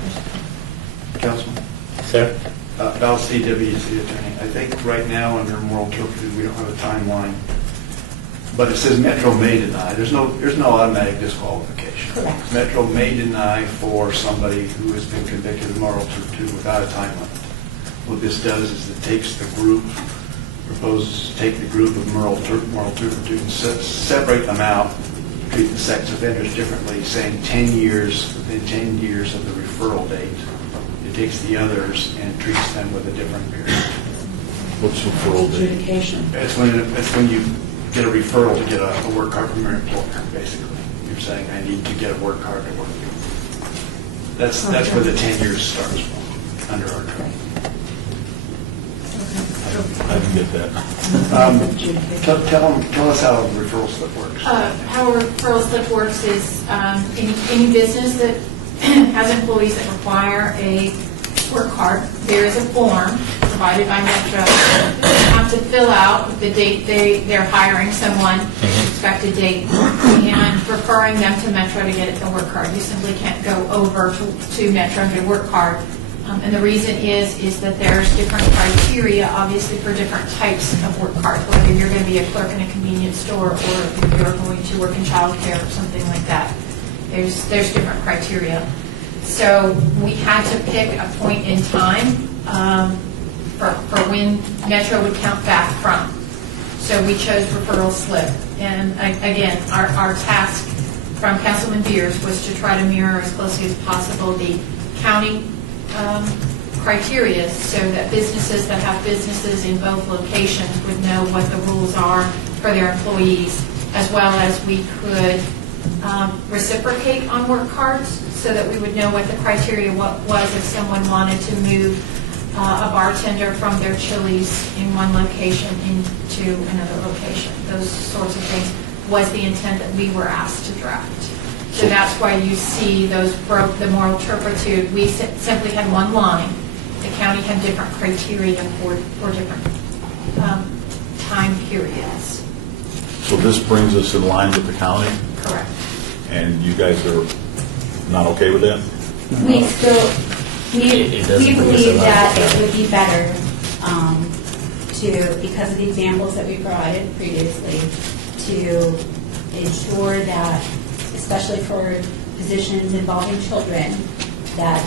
Councilman, Sir? Val C.W. is the attorney. I think right now, under moral turpitude, we don't have a timeline, but it says Metro may deny. There's no automatic disqualification. Correct. Metro may deny for somebody who has been convicted of moral turpitude without a time limit. What this does is it takes the group, proposes to take the group of moral turpitude and separate them out, treat the sex offenders differently, saying 10 years, within 10 years of the referral date. It takes the others and treats them with a different period. What's the parole date? Adjudication. That's when you get a referral to get a work card from your employer, basically. You're saying, I need to get a work card to work. That's where the 10 years starts from, under our code. I didn't get that. Tell us how a referral slip works. How a referral slip works is any business that has employees that require a work card, there is a form provided by Metro that they have to fill out with the date they're hiring someone, expected date, and referring them to Metro to get a work card. You simply can't go over to Metro and get a work card. And the reason is that there's different criteria, obviously, for different types of work cards, whether you're going to be a clerk in a convenience store or if you're going to work in childcare or something like that. There's different criteria. So we had to pick a point in time for when Metro would count back from. So we chose referral slip. And again, our task from Councilman Beers was to try to mirror as closely as possible the county criteria so that businesses that have businesses in both locations would know what the rules are for their employees, as well as we could reciprocate on work cards so that we would know what the criteria was if someone wanted to move a bartender from their Chili's in one location into another location. Those sorts of things was the intent that we were asked to draft. So that's why you see those broke the moral turpitude. We simply had one line. The county had different criteria for different time periods. So this brings us in line with the county, Correct. and you guys are not okay with that? We still, It doesn't we bring us believe in line that with it that. would be better to, because of the examples that we provided previously, to ensure that, especially for positions involving children, that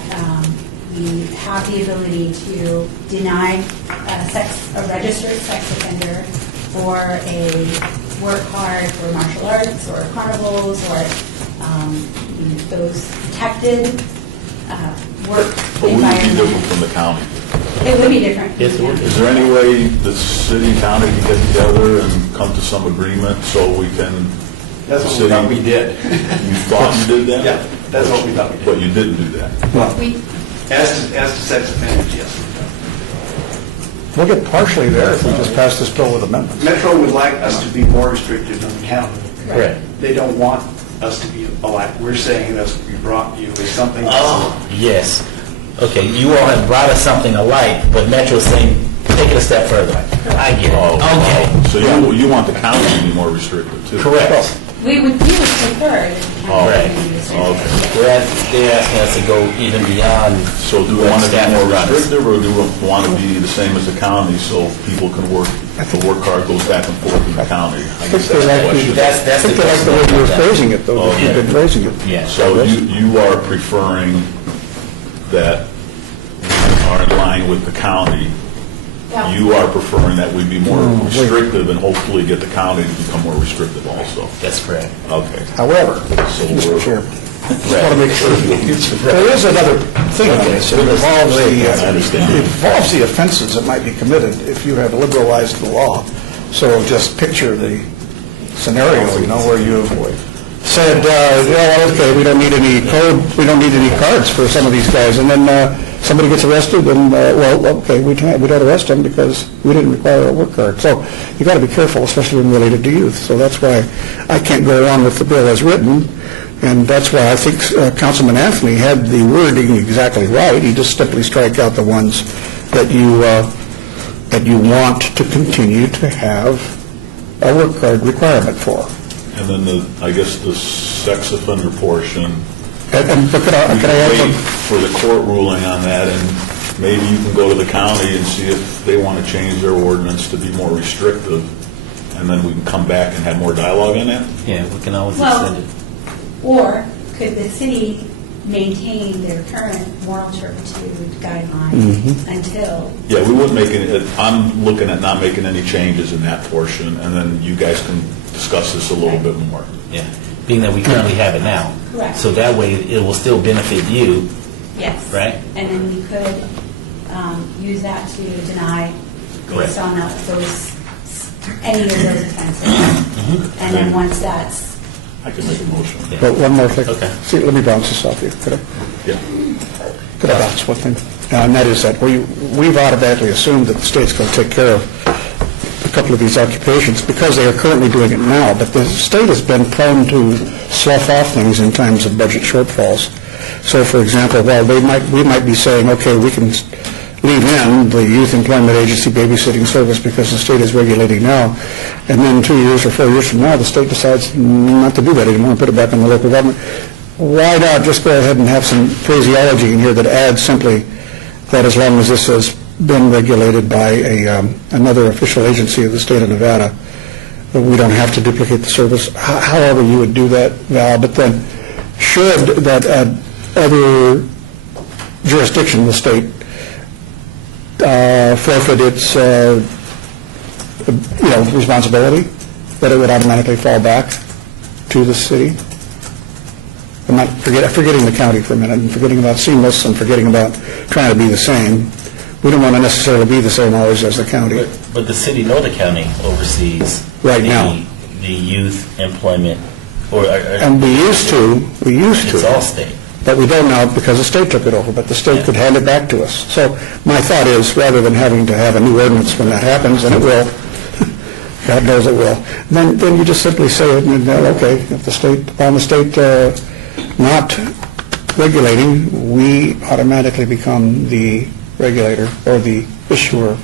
we have the ability to deny a registered sex offender for a work card for martial arts or carnivals or those protected work But we would be different environment. from the county. It would be different. Yes, it would be. Is there any way the city and county can get together and come to some agreement so we can? That's what we City- thought we did. You thought you did that? Yeah, that's what we thought we But did. you didn't do that. We, As to sex offenders, yes. We'll get partially there if we just pass this bill with amendments. Metro would like us to be more restrictive than the county. Correct. They don't want us to be alike. We're saying that's what we brought you is something. Oh, yes. Okay, you all have brought us something alike, but Metro's saying, take it a step further. I get it. Okay. So you want the county to be more restrictive too? Correct. We would prefer. Right. They're asking us to go even beyond. So do we want to be Staff more runs. restrictive, or do we want to be the same as the county so people can work, the work card goes back and forth in the county? I guess they that's like the question. That's I the think they like the way you were phrasing it, though, that you've been phrasing it. Yeah. So you are preferring that we are in line with the county. yeah. You are preferring that we be more wait. restrictive and hopefully get the county to become more restrictive also. That's correct. Okay. However, So Mr. we're- Chairman, just want to make sure, there is another thing on this. It involves I understand. it involves the offenses that might be committed if you have liberalized the law. So just picture the scenario, where you've said, okay, we don't need any code, we don't need any cards for some of these guys, and then somebody gets arrested, and, okay, we don't arrest them because we didn't require a work card. So you got to be careful, especially when related to youth. So that's why I can't go along with the bill as written, and that's why I think Councilman Anthony had the wording exactly right. He just simply strike out the ones that you want to continue to have a work card requirement for. And then I guess the sex offender portion, And could I we can add wait some? for the court ruling on that, and maybe you can go to the county and see if they want to change their ordinance to be more restrictive, and then we can come back and have more dialogue on that? Yeah, we can always Well- extend it. Or could the city maintain their current moral turpitude guidelines until, Yeah, we wouldn't make any, I'm looking at not making any changes in that portion, and then you guys can discuss this a little bit more. Yeah, being that we currently have it now. Correct. So that way, it will still benefit you, yes. right? And then we could use that to deny Correct. based on any of those offenses. And then once that's, I can make a motion. Yeah. But one more thing. Okay. See, let me bounce this off you. Could I? Yeah. Could I bounce one thing? And that is that we've automatically assumed that the state's going to take care of a couple of these occupations because they are currently doing it now. But the state has been prone to slough off things in times of budget shortfalls. So, for example, while we might be saying, okay, we can leave in the Youth Employment Agency babysitting service because the state is regulating now, and then 2 years or 4 years from now, the state decides not to do that anymore and put it back on the local government. Why not just go ahead and have some phraseology in here that adds simply that as long as this has been regulated by another official agency of the state of Nevada, that we don't have to duplicate the service, however you would do that, Val, but then should that other jurisdiction in the state forfeit its, responsibility, that it would automatically fall back to the city? I'm not forgetting the county for a minute, and forgetting about seamless, and forgetting about trying to be the same. We don't want to necessarily be the same always as the county. But the city nor the county oversees Right the, now. the youth employment, or And we used to, it's all state. but we don't now because the state took it over, but the state Yeah. could hand it back to us. So my thought is, rather than having to have a new ordinance when that happens, and it will, God knows it will, then you just simply say it, and okay, if the state, upon the state not regulating, we automatically become the regulator or the issuer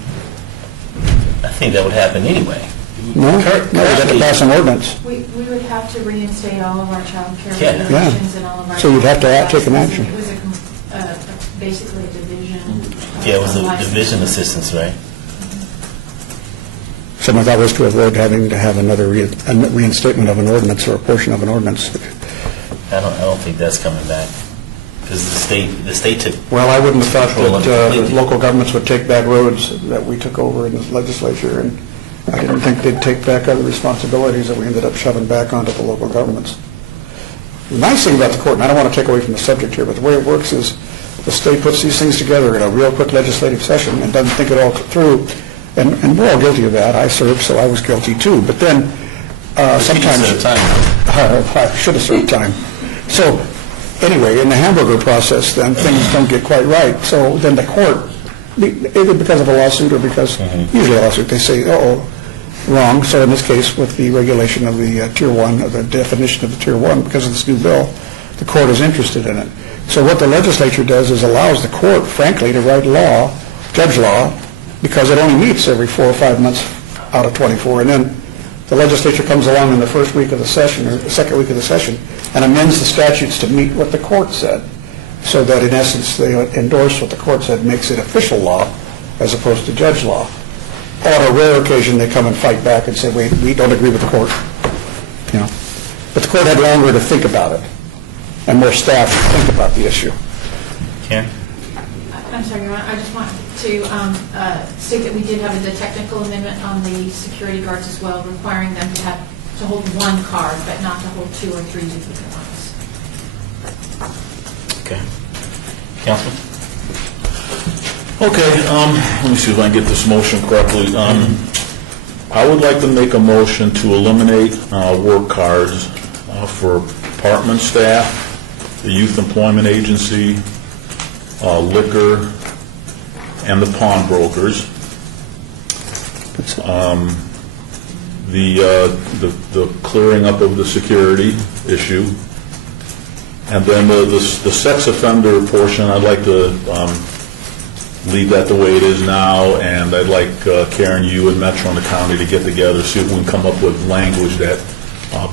I think that would happen anyway. No, no, we have to pass an ordinance. We would have to reinstate all of our child care Yeah. regulations and all of our... So you'd have to take an action. It was basically a division. Yeah, it was a license. division assistance, right? So my thought was to avoid having to have another reinstatement of an ordinance or a portion of an ordinance. I don't think that's coming back. Because the state took, Well, I wouldn't have thought Control that them completely. local governments would take back roads that we took over in the legislature, and I didn't think they'd take back other responsibilities that we ended up shoving back onto the local governments. The nice thing about the court, and I don't want to take away from the subject here, but the way it works is the state puts these things together in a real quick legislative session and doesn't think it all through, and we're all guilty of that. I served, so I was guilty too. But then sometimes... served time. I should have served time. So anyway, in the hamburger process, then things don't get quite right. So then the court, either because of a lawsuit or because, usually a lawsuit, they say, uh-oh, wrong. So in this case, with the regulation of the Tier 1, or the definition of the Tier 1, because of this new bill, the court is interested in it. So what the legislature does is allows the court, frankly, to write law, judge law, because it only meets every 4 or 5 months out of 24. And then the legislature comes along in the first week of the session, or the second week of the session, and amends the statutes to meet what the court said, so that in essence they endorse what the court said, makes it official law as opposed to judge law. On a rare occasion, they come and fight back and say, wait, we don't agree with the court. You know, but the court had longer to think about it, and more staff to think about the issue. Karen? I'm sorry, Your Honor, I just want to state that we did have a technical amendment on the security guards as well, requiring them to hold one card, but not to hold 2 or 3 duplicate ones. Okay. Councilman? Okay, let me see if I can get this motion correctly. I would like to make a motion to eliminate work cards for department staff, the youth employment agency, liquor, and the pawnbrokers. The clearing up of the security issue, and then the sex offender portion, I'd like to leave that the way it is now, and I'd like Karen, you and Metro and the county to get together, see if we can come up with language that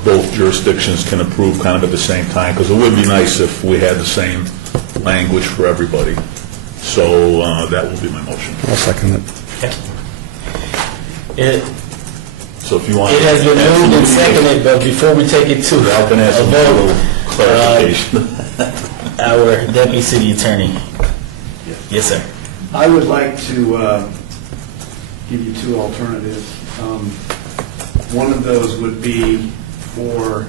both jurisdictions can approve kind of at the same time, because it would be nice if we had the same language for everybody. So that will be my motion. I'll second it. Okay. So if you want... It has been moved and seconded, but before we take it to I can ask a a vote, little clarification. our deputy city attorney. Yes, sir. I would like to give you 2 alternatives. One of those would be for,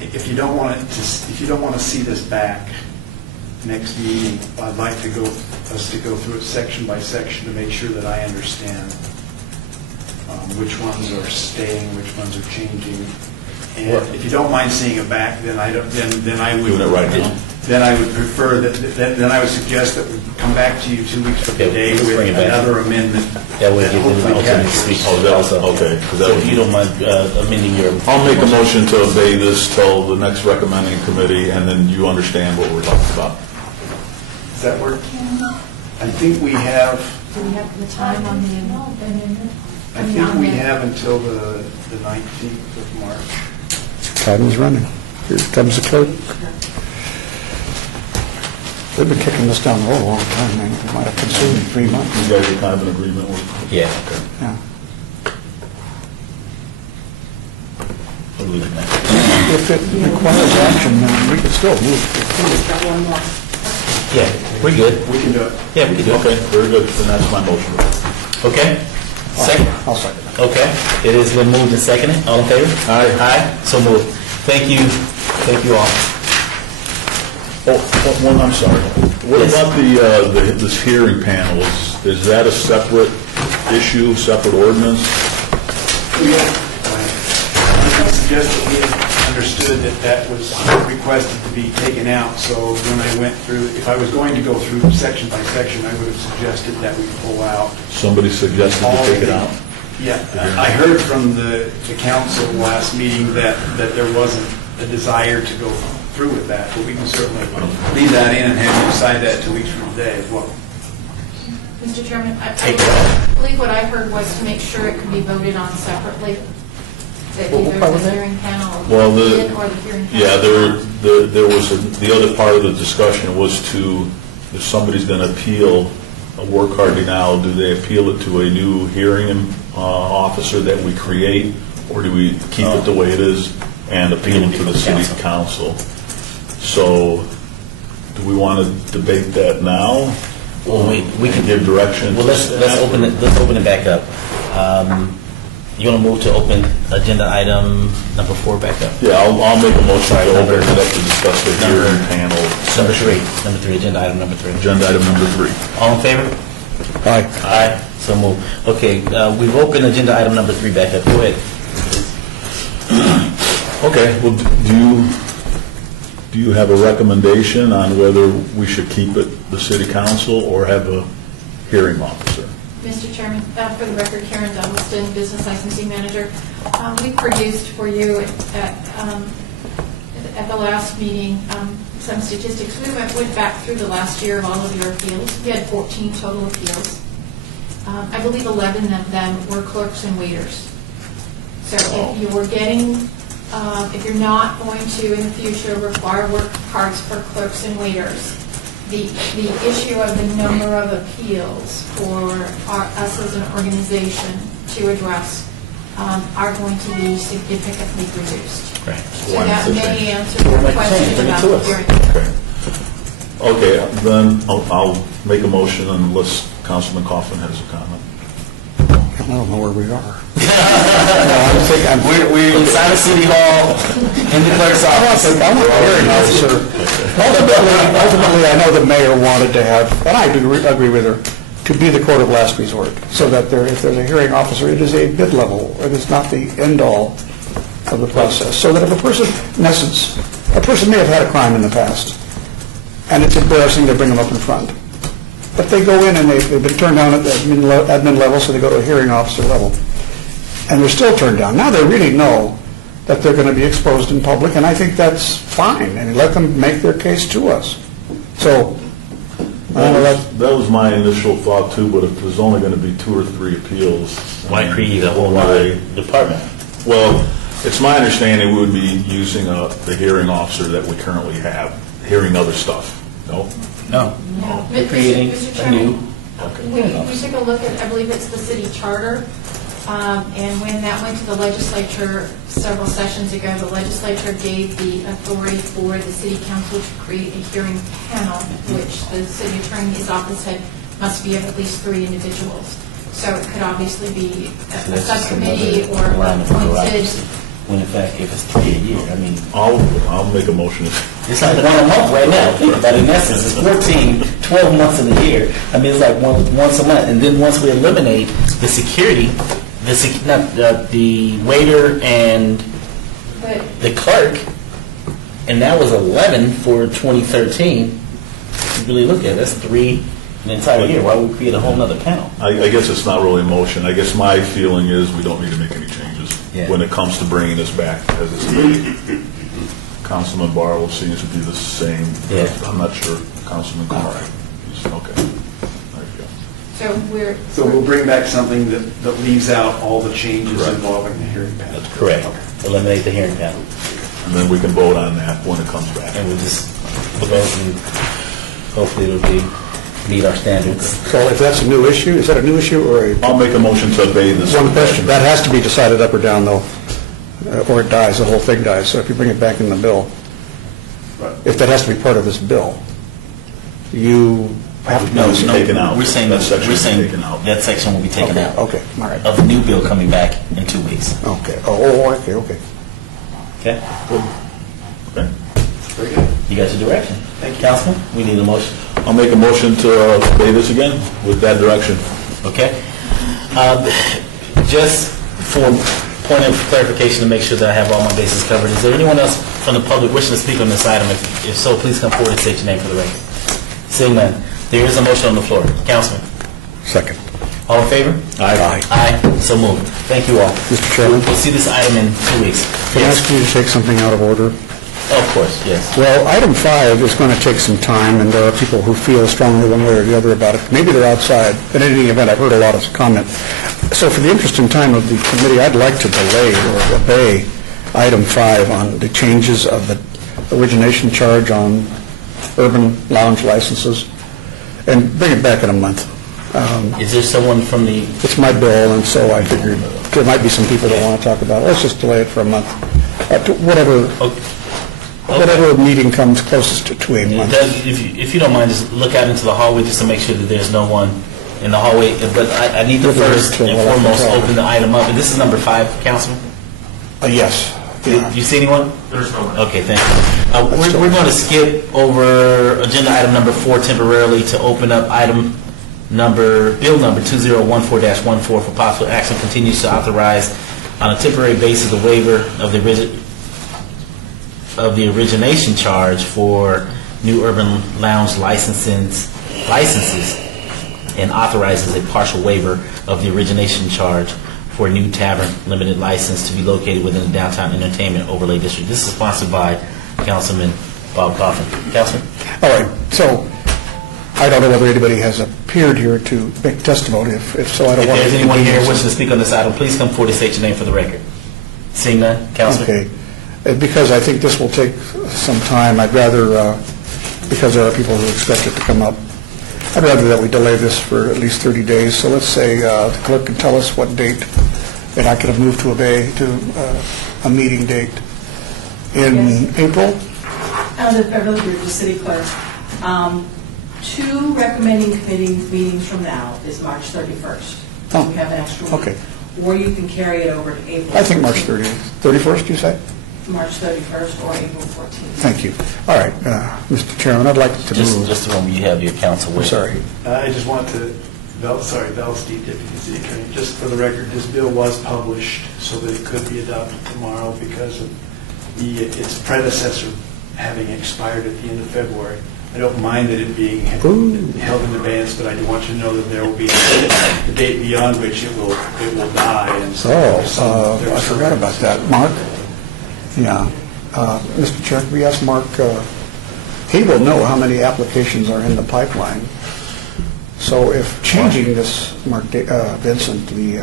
if you don't want to see this back next meeting, I'd like us to go through it section by section to make sure that I understand which ones are staying, which ones are changing. And if you don't mind seeing it back, then I would Doing it right now. Then I would prefer then I would suggest that we come back to you 2 weeks from Okay, today let's with bring it back. another amendment. That would give them hopefully an alternate captures- speak. Oh, that was, okay. So if you don't mind amending your... I'll make a motion to obey this till the next recommending committee, and then you understand what we're talking about. Does that work? I think we have, Do we have the time on the amendment? I think we have until the 19th of March. Time is running. Here comes the clerk. They've been kicking this down the road a long time, man. It might have consumed 3 months. You guys are kind of in agreement with... Yeah. Yeah. What do we do now? If it requires action, then we could still move. Yeah, we're good. We can do it. Yeah, we can do it. Okay, very good, then that's my motion. Okay? Second? I'll second it. Okay. It has been moved and seconded. All in favor? Aye. Aye. So moved. Thank you. Thank you all. Oh, one, I'm sorry. What Yes. about this hearing panel? Is that a separate issue, separate ordinance? I suggest that we had understood that was requested to be taken out, so when I went through, if I was going to go through section by section, I would have suggested that we pull out Somebody suggested to take it out? Yeah, I heard from the council last meeting that there wasn't a desire to go through with that, but we can certainly leave that in and have you decide that 2 weeks from today as well. Mr. Chairman, Take it out. believe what I heard was to make sure it could be voted on separately. That What either part was the that? hearing panel Well, did or the hearing panel. Yeah, there was, the other part of the discussion was to, if somebody's going to appeal a work card denial, do they appeal it to a new hearing officer that we create, or do we keep it the way it is and appeal it to the city council? So, do we want to debate that now? Well, we can give direction. Well, let's open it back up. You want to move to open agenda item number 4 back up? Yeah, I'll make a motion Sorry, to open number- it up to discuss the hearing panel. Number 3. Number 3. Agenda item number 3. Agenda item number 3. All in favor? Aye. Aye. So move. Okay, we've opened agenda item number 3 back up. Go ahead. Okay, well, do you have a recommendation on whether we should keep it the city council or have a hearing officer? Mr. Chairman, for the record, Karen Douglaston, Business Licensing Manager. We produced for you at the last meeting some statistics. We went back through the last year of all of your appeals. We had 14 total appeals. I believe 11 of them were clerks and waiters. So if you're not going to in the future require work cards for clerks and waiters, the issue of the number of appeals for us as an organization to address are going to be significantly reduced. Right. So that may answer your question about the hearing. Okay, then I'll make a motion unless Councilman Coughlin has a comment. I don't know where we are. I think We're inside of City Hall, in the clerk's office. I'm a hearing officer. Ultimately, I know the mayor wanted to have, and I do agree with her, to be the court of last resort, so that if there's a hearing officer, it is a mid-level, it is not the end-all of the process. So that if a person, in essence, a person may have had a crime in the past, and it's embarrassing to bring them up in front. But they go in and they've been turned down at the admin level, so they go to a hearing officer level. And they're still turned down. Now they really know that they're going to be exposed in public, and I think that's fine, and let them make their case to us. So, I don't know that... That was my initial thought too, but if there's only going to be 2 or 3 appeals... Why create a whole other department? Well, it's my understanding we would be using the hearing officer that we currently have, hearing other stuff. No? No. No. We're creating Mr. a Chairman, new... We took a look at, I believe it's the city charter, and when that went to the legislature several sessions ago, the legislature gave the authority for the city council to create a hearing panel, which the city attorney's office said must be of at least 3 individuals. So it could obviously be a subcommittee or appointed. When in fact, if it's 3 a year, I mean, I'll make a motion. it's like 1 a month right now. Think about it. In essence, it's 12 months in a year. I mean, it's like once a month. And then once we eliminate the security, the waiter and But the clerk, and that was 11 for 2013. If you really look at it, that's 3 an entire year. Why would we create a whole other panel? I guess it's not really a motion. I guess my feeling is we don't need to make any changes when it comes to bringing this back as it's committee. Councilman Barlow seems to be the same. Yeah. I'm not sure. Councilman Conrad. Okay. There you go. so So we'll bring back something that leaves out all the changes Correct. involving the hearing panel. That's correct. Eliminate the hearing panel. And then we can vote on that when it comes back. And we'll just vote and hopefully it'll meet our standards. So if that's a new issue, is that a new issue or a... I'll make a motion to obey this. One question, that has to be decided up or down, though, or it dies, the whole thing dies. So if you bring it back in the bill, Right. if that has to be part of this bill, you have to... No, it's taken out. We're saying That section is taken out. that section will be taken out. Okay, all right. Of the new bill coming back in 2 weeks. Okay, okay. Okay? Okay. Very good. You got your direction. Thank you. Councilman, we need a motion. I'll make a motion to obey this again with that direction. Okay? Just for point of clarification to make sure that I have all my bases covered, is there anyone else from the public wishing to speak on this item? If so, please come forward and state your name for the record. Seeing none, there is a motion on the floor. Councilman, Second. all in favor? Aye. Aye. So moved. Thank you all. Mr. Chairman, We'll see this item in 2 weeks. can I ask you to take something out of order? Of course, yes. Well, item 5 is going to take some time, and there are people who feel strongly one way or the other about it. Maybe they're outside. In any event, I've heard a lot of comment. So for the interest and time of the committee, I'd like to delay or obey item 5 on the changes of the origination charge on urban lounge licenses, and bring it back in a month. Is there someone from the, It's my bill, and so I figured there might be some people that want to talk about it. Let's just delay it for a month. To whatever meeting comes closest to a month. Doug, if you don't mind, just look out into the hallway just to make sure that there's no one in the hallway. But I need to With the first rest of and what I can foremost tell. open the item up. And this is number 5, Councilman? Yes. Do you see anyone? There's no one. Okay, thank you. We're going to skip over agenda item number 4 temporarily to open up bill number 2014-14 for possible action, continues to authorize on a temporary basis the waiver of the origination charge for new urban lounge licenses and authorizes a partial waiver of the origination charge for a new tavern limited license to be located within the downtown entertainment overlay district. This is sponsored by Councilman Bob Coffin. Councilman? All right, so I don't know whether anybody has appeared here to make testimony. If so, I don't If want to... there's anyone here wishing to speak on this item, please come forward and state your name for the record. Seeing none, Councilman? Okay. Because I think this will take some time, I'd rather, because there are people who expect it to come up, I'd rather that we delay this for at least 30 days. So let's say the clerk can tell us what date, and I could have moved to a meeting date in April. Beverly Bridge, the city clerk. 2 recommending committee meetings from now is March 31st. Oh, We have an extra week. okay. Or you can carry it over to April. I think March 30th. 31st, you say? March 31st or April 14th. Thank you. All right, Mr. Chairman, I'd like to move... Just the room, you have your council I'm with. sorry. I just want to, Val Steve, Deputy City Attorney, just for the record, this bill was published so that it could be adopted tomorrow because of its predecessor having expired at the end of February. I don't mind that it being held in advance, but I do want you to know that there will be a date beyond which it will die. And so I forgot about that. Mark? Yeah. Mr. Chair, could we ask Mark, he will know how many applications are in the pipeline. So if changing this, Mark Vincent, the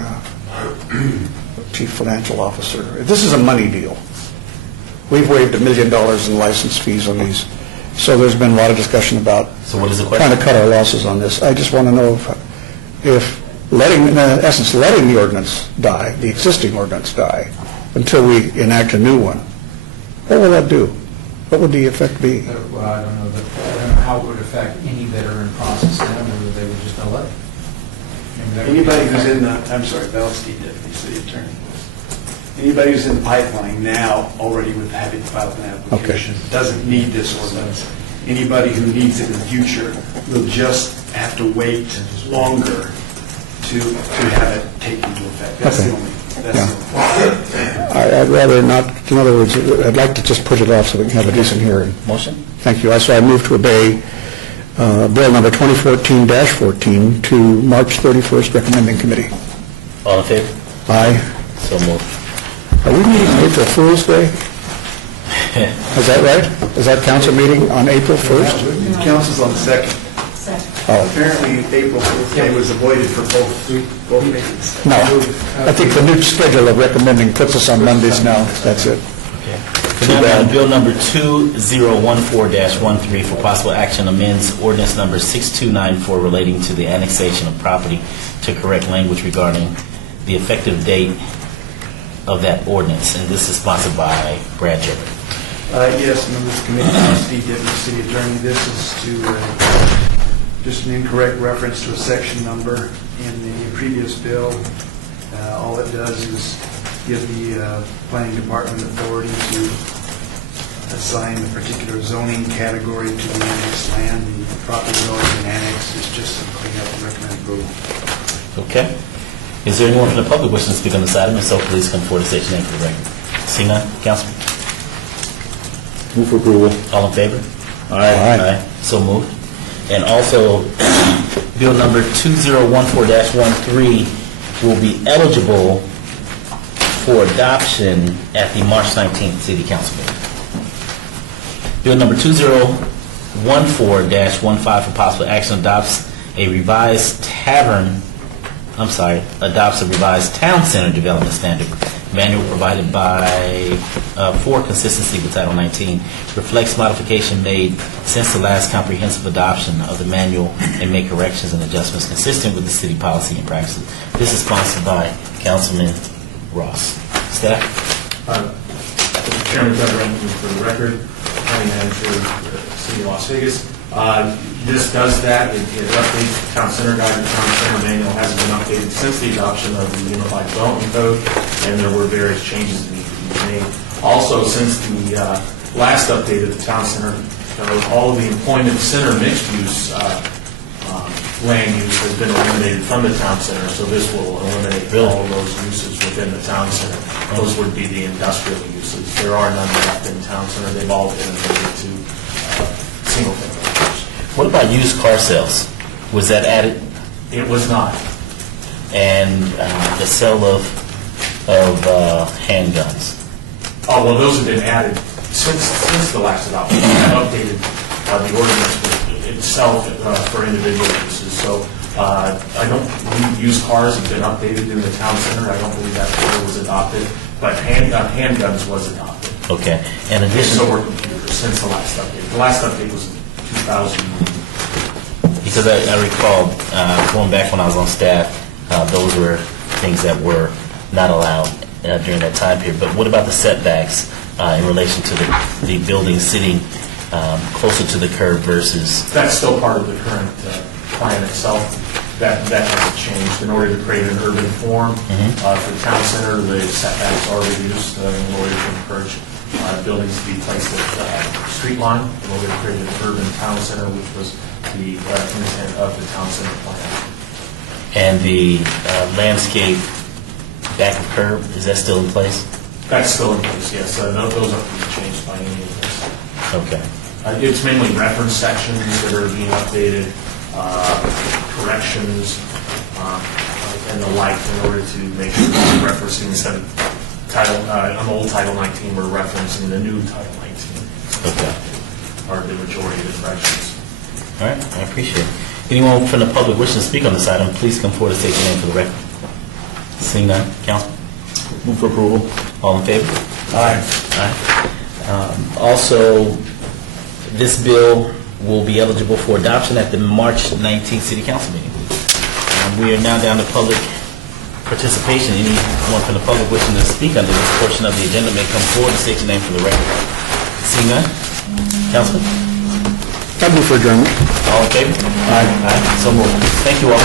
Chief Financial Officer, this is a money deal. We've waived $1 million in license fees on these. So there's been a lot of discussion about So what is the trying question? to cut our losses on this. I just want to know if letting, in essence, letting the ordinance die, the existing ordinance die, until we enact a new one, what will that do? What would the effect be? Well, I don't know how it would affect any that are in process now, whether they would just delay. Maybe that would be Anybody who's okay. in the, I'm sorry, Val Steve, Deputy City Attorney. Anybody who's in the pipeline now already with having filed an application doesn't need this ordinance. Anybody who needs it in the future will just have to wait longer to have it take into effect. That's the Okay. only, that's the only. I'd rather not, in other words, I'd like to just push it off so we can have a decent hearing. Motion? Thank you. So I move to obey Bill number 2014-14 to March 31st, recommending committee. All in favor? Aye. So moved. Are we meeting April Fool's Day? Is that right? Is that council meeting on April 1st? Council's on the second. Oh, Apparently, April Fool's Day was avoided for both meetings. no. I think the new schedule of recommending puts us on Mondays now. That's it. So now on bill number 2014-13 for possible action amends ordinance number 6294 relating to the annexation of property to correct language regarding the effective date of that ordinance. And this is sponsored by Brad Jerry. Yes, members of the committee, Steve, Deputy City Attorney, this is to, just an incorrect reference to a section number in the previous bill. All it does is give the planning department authority to assign a particular zoning category to the annexed land. The property zoning and annex is just some cleanup and recommend approval. Okay. Is there anyone from the public wishing to speak on this item? If so, please come forward and state your name for the record. Seeing none, Councilman? Move for approval. All in favor? Aye. So moved. And also, bill number 2014-13 will be eligible for adoption at the March 19th City Council meeting. Bill number 2014-15 for possible action adopts a revised town center development standard manual provided by, for consistency with Title 19, reflects modification made since the last comprehensive adoption of the manual and make corrections and adjustments consistent with the city policy and practices. This is sponsored by Councilman Ross. Staff? Mr. Chairman, Doug Rankin for the record, County Manager, City of Las Vegas. This does that. It updates the Town Center Guide. The Town Center Manual hasn't been updated since the adoption of the Unified Development Code, and there were various changes that need to be made. Also, since the last update of the Town Center Code, all of the employment center mixed-use land use has been eliminated from the Town Center, so this will eliminate all of those uses within the Town Center. Those would be the industrial uses. There are none left in Town Center. They've all been eliminated to single-family homes. What about used car sales? Was that added? It was not. And the sale of handguns? Oh, well, those have been added since the last adoption. I've updated the ordinance itself for individual uses. So I don't believe used cars have been updated in the Town Center. I don't believe that order was adopted. But handguns was adopted. Okay. In addition, So were computers since the last update. The last update was in 2000. because I recall going back when I was on staff, those were things that were not allowed during that time period. But what about the setbacks in relation to the building sitting closer to the curb versus? That's still part of the current plan itself. That hasn't changed. In order to create an urban form for the Town Center, the setbacks are reduced in order to encourage buildings to be placed at street line in order to create an urban Town Center, which was the intent of the Town Center plan. And the landscape back of curb, is that still in place? That's still in place, yes. Those aren't being changed by any of this. Okay. It's mainly reference sections that are being updated, corrections, and the like in order to make sure that we're referencing instead of an old Title 19, we're referencing the new Title 19. Okay. Are the majority of the corrections. All right, I appreciate it. Anyone from the public wishing to speak on this item, please come forward and state your name for the record. Seeing none, Council? Move for approval. All in favor? Aye. Aye. Also, this bill will be eligible for adoption at the March 19th City Council meeting. We are now down to public participation. Anyone from the public wishing to speak under this portion of the agenda may come forward and state your name for the record. Seeing none, Councilman? I move for adjournment. All in favor? Aye. Aye. So moved. Thank you all.